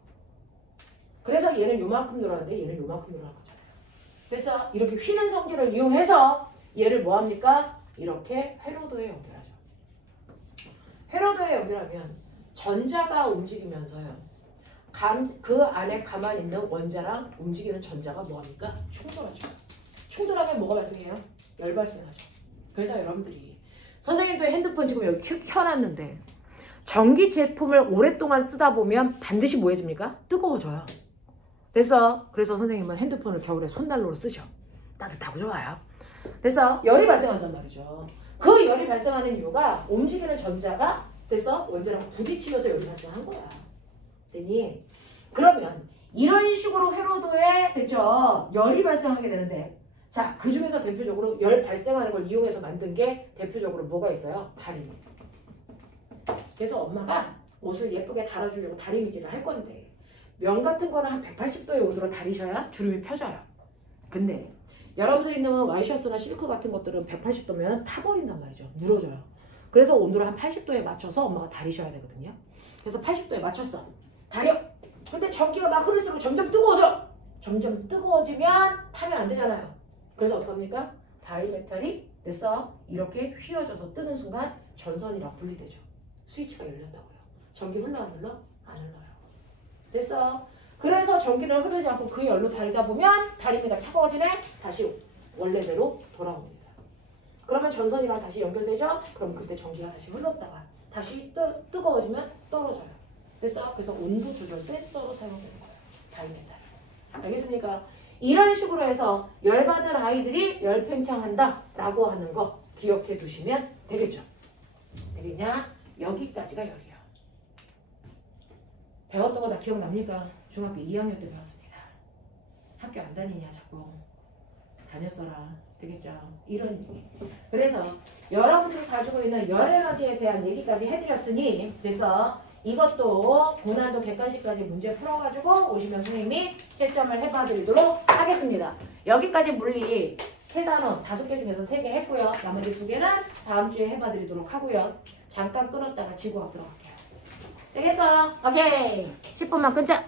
그래서 얘는 요만큼 늘어나는데 얘는 요만큼 늘어난 거잖아요. 됐어? 이렇게 휘는 성질을 이용해서 얘를 뭐합니까? 이렇게 회로도에 연결하죠. 회로도에 연결하면 전자가 움직이면서요. 그 안에 가만히 있는 원자랑 움직이는 전자가 뭐합니까? 충돌하죠. 충돌하면 뭐가 발생해요? 열 발생하죠. 그래서 여러분들이 선생님도 핸드폰 지금 여기 켜놨는데 전기 제품을 오랫동안 쓰다 보면 반드시 뭐 해집니까? 뜨거워져요. 됐어? 그래서 선생님은 핸드폰을 겨울에 손난로로 쓰셔. 따뜻하고 좋아요. 그래서 열이 발생한단 말이죠. 그 열이 발생하는 이유가 움직이는 전자가 됐어? 원자랑 부딪히면서 열이 발생한 거야. 됐니? 그러면 이런 식으로 회로도에 됐죠? 열이 발생하게 되는데 자, 그 중에서 대표적으로 열 발생하는 걸 이용해서 만든 게 대표적으로 뭐가 있어요? 다리미. 그래서 엄마가 옷을 예쁘게 달아주려고 다리미질을 할 건데 면 같은 거는 한 180도의 온도로 다리셔야 주름이 펴져요. 근데 여러분들이 입는 와이셔츠나 실크 같은 것들은 180도면 타버린단 말이죠. 물어져요. 그래서 온도를 한 80도에 맞춰서 엄마가 다리셔야 되거든요. 그래서 80도에 맞췄어. 다려. 근데 전기가 막 흐를수록 점점 뜨거워져. 점점 뜨거워지면 타면 안 되잖아요. 그래서 어떡합니까? 다이메탈이 됐어? 이렇게 휘어져서 뜨는 순간 전선이라 분리되죠. 스위치가 열린다고요. 전기 흘러 안 흘러? 안 흘러요. 됐어? 그래서 전기를 흐르지 않고 그 열로 달다 보면 다리미가 차가워지네? 다시 원래대로 돌아옵니다. 그러면 전선이랑 다시 연결되죠? 그럼 그때 전기가 다시 흘렀다가 다시 뜨거워지면 떨어져요. 됐어? 그래서 온도 조절 센서로 사용되는 거예요. 다이메탈. 알겠습니까? 이런 식으로 해서 열받은 아이들이 열팽창한다 라고 하는 거 기억해 두시면 되겠죠? 되겠냐? 여기까지가 열이야. 배웠던 거 다 기억납니까? 중학교 2학년 때 배웠습니다. 학교 안 다니냐 자꾸. 다녔어라. 되겠죠? 이런 얘기. 그래서 여러분들이 가지고 있는 열에너지에 대한 얘기까지 해드렸으니 그래서 이것도 고난도 객관식까지 문제 풀어가지고 오시면 선생님이 채점을 해봐드리도록 하겠습니다. 여기까지 물리 3단원 5개 중에서 3개 했고요. 나머지 2개는 다음 주에 해봐드리도록 하고요. 잠깐 끊었다가 지구학 들어갈게요. 되겠어? 오케이. 10분만 끊자.